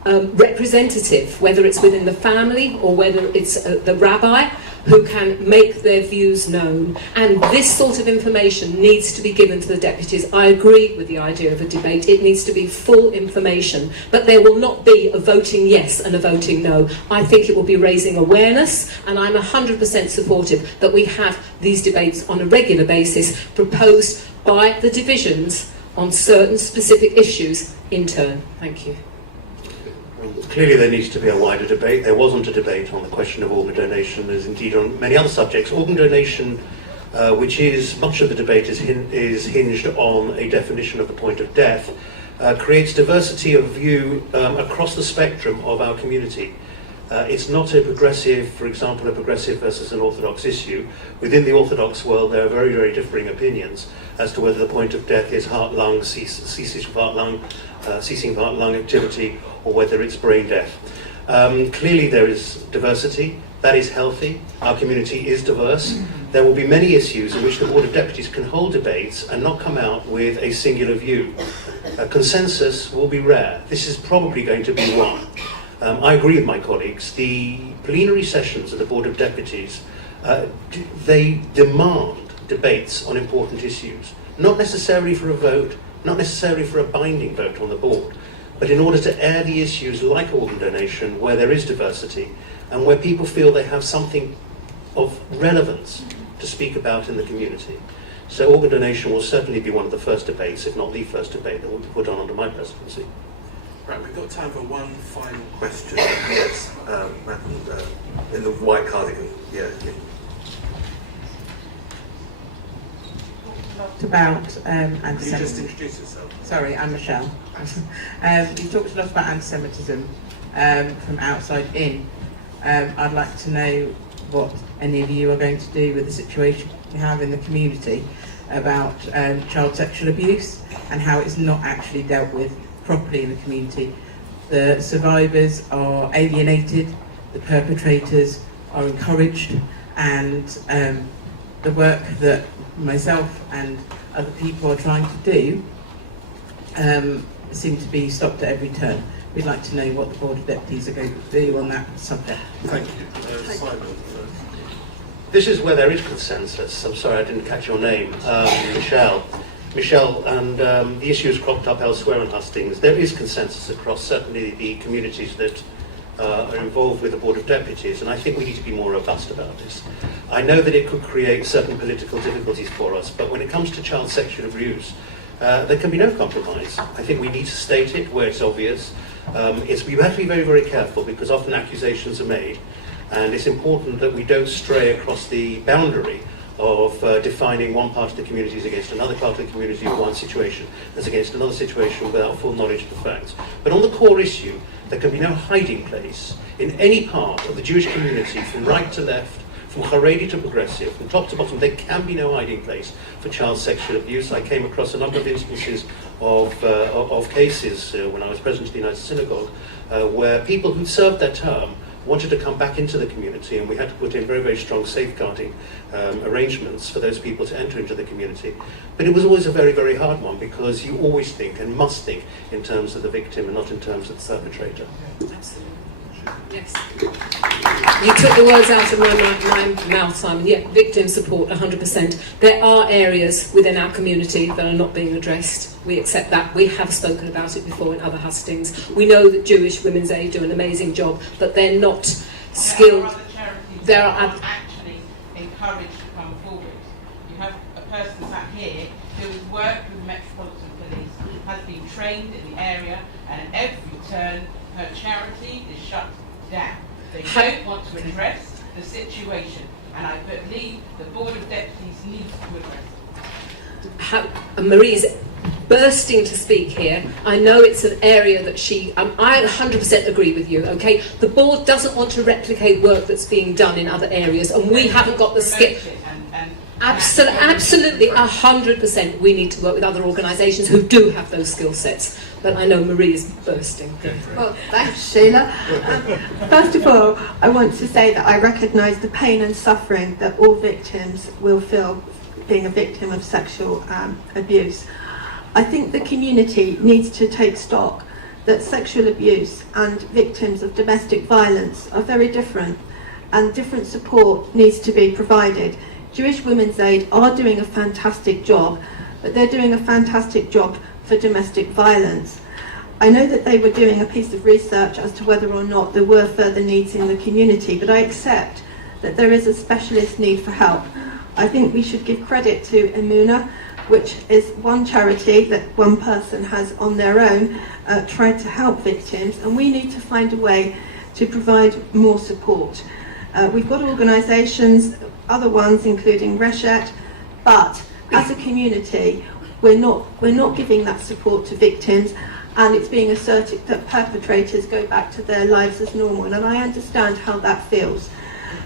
representative, whether it's within the family or whether it's the rabbi, who can make their views known. And this sort of information needs to be given to the deputies. I agree with the idea of a debate. It needs to be full information, but there will not be a voting yes and a voting no. I think it will be raising awareness, and I'm 100% supportive that we have these debates on a regular basis, proposed by the divisions on certain specific issues in turn. Thank you. Clearly there needs to be a wider debate. There wasn't a debate on the question of organ donation, as indeed on many other subjects. Organ donation, which is, much of the debate is hinged on a definition of the point of death, creates diversity of view across the spectrum of our community. It's not a progressive, for example, a progressive versus an orthodox issue. Within the orthodox world, there are very, very differing opinions as to whether the point of death is heart-lung, ceasing of heart-lung activity, or whether it's brain death. Clearly there is diversity. That is healthy. Our community is diverse. There will be many issues in which the Board of Deputies can hold debates and not come out with a singular view. A consensus will be rare. This is probably going to be one. I agree with my colleagues. The plenary sessions of the Board of Deputies, they demand debates on important issues, not necessarily for a vote, not necessarily for a binding vote on the board, but in order to air the issues like organ donation where there is diversity and where people feel they have something of relevance to speak about in the community. So organ donation will certainly be one of the first debates, if not the first debate, that will be put on under my presidency. Right, we've got time for one final question. Yes, Madam, in the white cardigan. Yeah. talked about Can you just anti-Semitism. introduce yourself? Sorry, I'm Michelle. You talked a lot about anti-Semitism from outside in. I'd like to know what any of you are going to do with the situation you have in the community about child sexual abuse and how it's not actually dealt with properly in the community. The survivors are alienated, the perpetrators are encouraged, and the work that myself and other people are trying to do seem to be stopped at every turn. We'd like to know what the Board of Deputies are going to do on that subject. Thank you. Simon. This is where there is consensus. I'm sorry I didn't catch your name, Michelle. Michelle, and the issue has cropped up elsewhere in Hustings. There is consensus across certainly the communities that are involved with the Board of Deputies, and I think we need to be more robust about this. I know that it could create certain political difficulties for us, but when it comes to child sexual abuse, there can be no compromise. I think we need to state it where it's obvious. We have to be very, very careful because often accusations are made, and it's important that we don't stray across the boundary of defining one part of the community as against another part of the community, or one situation as against another situation without full knowledge of the facts. But on the core issue, there can be no hiding place in any part of the Jewish community, from right to left, from Haredi to progressive, from top to bottom. There can be no hiding place for child sexual abuse. I came across a number of instances of cases when I was president of the United Synagogue where people who'd served their term wanted to come back into the community, and we had to put in very, very strong safeguarding arrangements for those people to enter into the community. But it was always a very, very hard one, because you always think and must think in terms of the victim and not in terms of the perpetrator. Absolutely. Yes. You took the words out of my mouth, Simon. Yeah, victim support, 100%. There are areas within our community that are not being addressed. We accept that. We have spoken about it before in other hustings. We know that Jewish Women's Aid do an amazing job, but they're not skilled. There are actually encouraged to come forward. You have a person sat here who has worked with the Metropolitan Police, has been trained in the area, and at every turn her charity is shut down. They don't want to address the situation, and I believe the Board of Deputies needs to address it. Marie's bursting to speak here. I know it's an area that I 100% agree with you, okay? The board doesn't want to replicate work that's being done in other areas, and we haven't got the skill. Absolutely, 100%. We need to work with other organisations who do have those skill sets. But I know Marie is bursting. Well, thanks, Sheila. First of all, I want to say that I recognise the pain and suffering that all victims will feel being a victim of sexual abuse. I think the community needs to take stock that sexual abuse and victims of domestic violence are very different, and different support needs to be provided. Jewish Women's Aid are doing a fantastic job, but they're doing a fantastic job for domestic violence. I know that they were doing a piece of research as to whether or not there were further needs in the community, but I accept that there is a specialist need for help. I think we should give credit to Emuna, which is one charity that one person has on their own tried to help victims, and we need to find a way to provide more support. We've got organisations, other ones including Reshet, but as a community we're not giving that support to victims, and it's being asserted that perpetrators go back to their lives as normal, and I understand how that feels.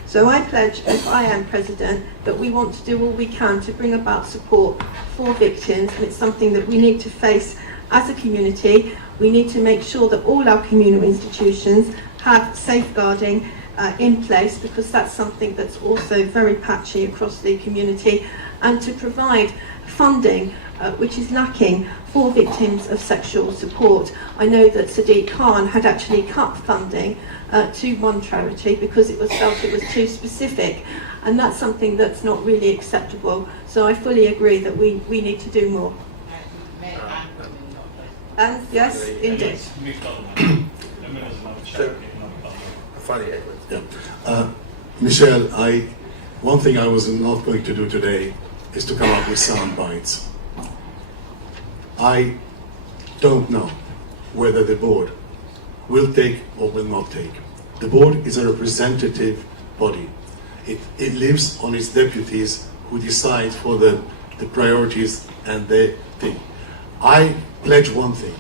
So I pledge, if I am president, that we want to do all we can to bring about support for victims, and it's something that we need to face as a community. We need to make sure that all our communal institutions have safeguarding in place, because that's something that's also very patchy across the community, and to provide funding which is lacking for victims of sexual support. I know that Sadiq Khan had actually cut funding to one charity because it was felt it was too specific, and that's something that's not really acceptable. So I fully agree that we need to do more. And yes, indeed. Michelle, one thing I was not going to do today is to come up with sound bites. I don't know whether the board will take or will not take. The board is a representative body. It lives on its deputies, who decide for the the priorities and the thing. I pledge one thing,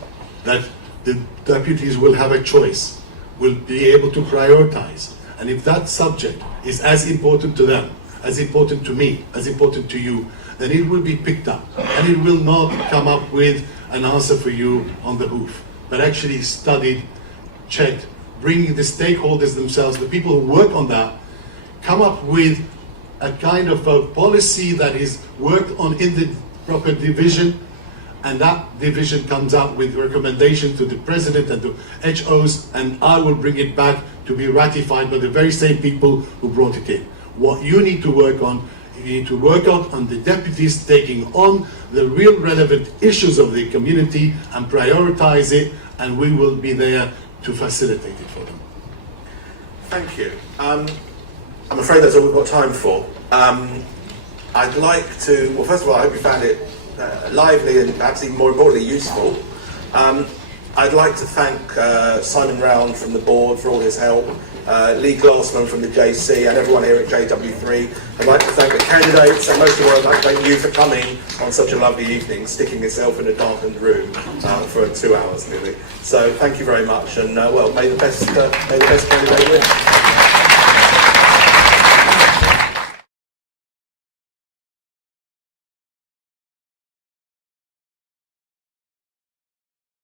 that the deputies will have a choice, will be able to prioritize. And if that subject is as important to them, as important to me, as important to you, then it will be picked up. And it will not come up with an answer for you on the hoof, but actually studied, checked, bringing the stakeholders themselves, the people who work on that, come up with a kind of a policy that is worked on in the proper division, and that division comes out with recommendation to the president and to HOs, and I will bring it back to be ratified by the very same people who brought it in. What you need to work on, you need to work on the deputies taking on the real relevant issues of the community and prioritize it, and we will be there to facilitate it for them. Thank you. I'm afraid that's all we've got time for. I'd like to, well, first of all, I hope you found it lively and perhaps even more importantly useful. I'd like to thank Simon Round from the board for all his help, Lee Glassman from the JC, and everyone here at JW3. I'd like to thank the candidates, and most of all, I'd like to thank you for coming on such a lovely evening, sticking yourself in a darkened room for 2 hours nearly. So thank you very much, and well, may the best candidate win.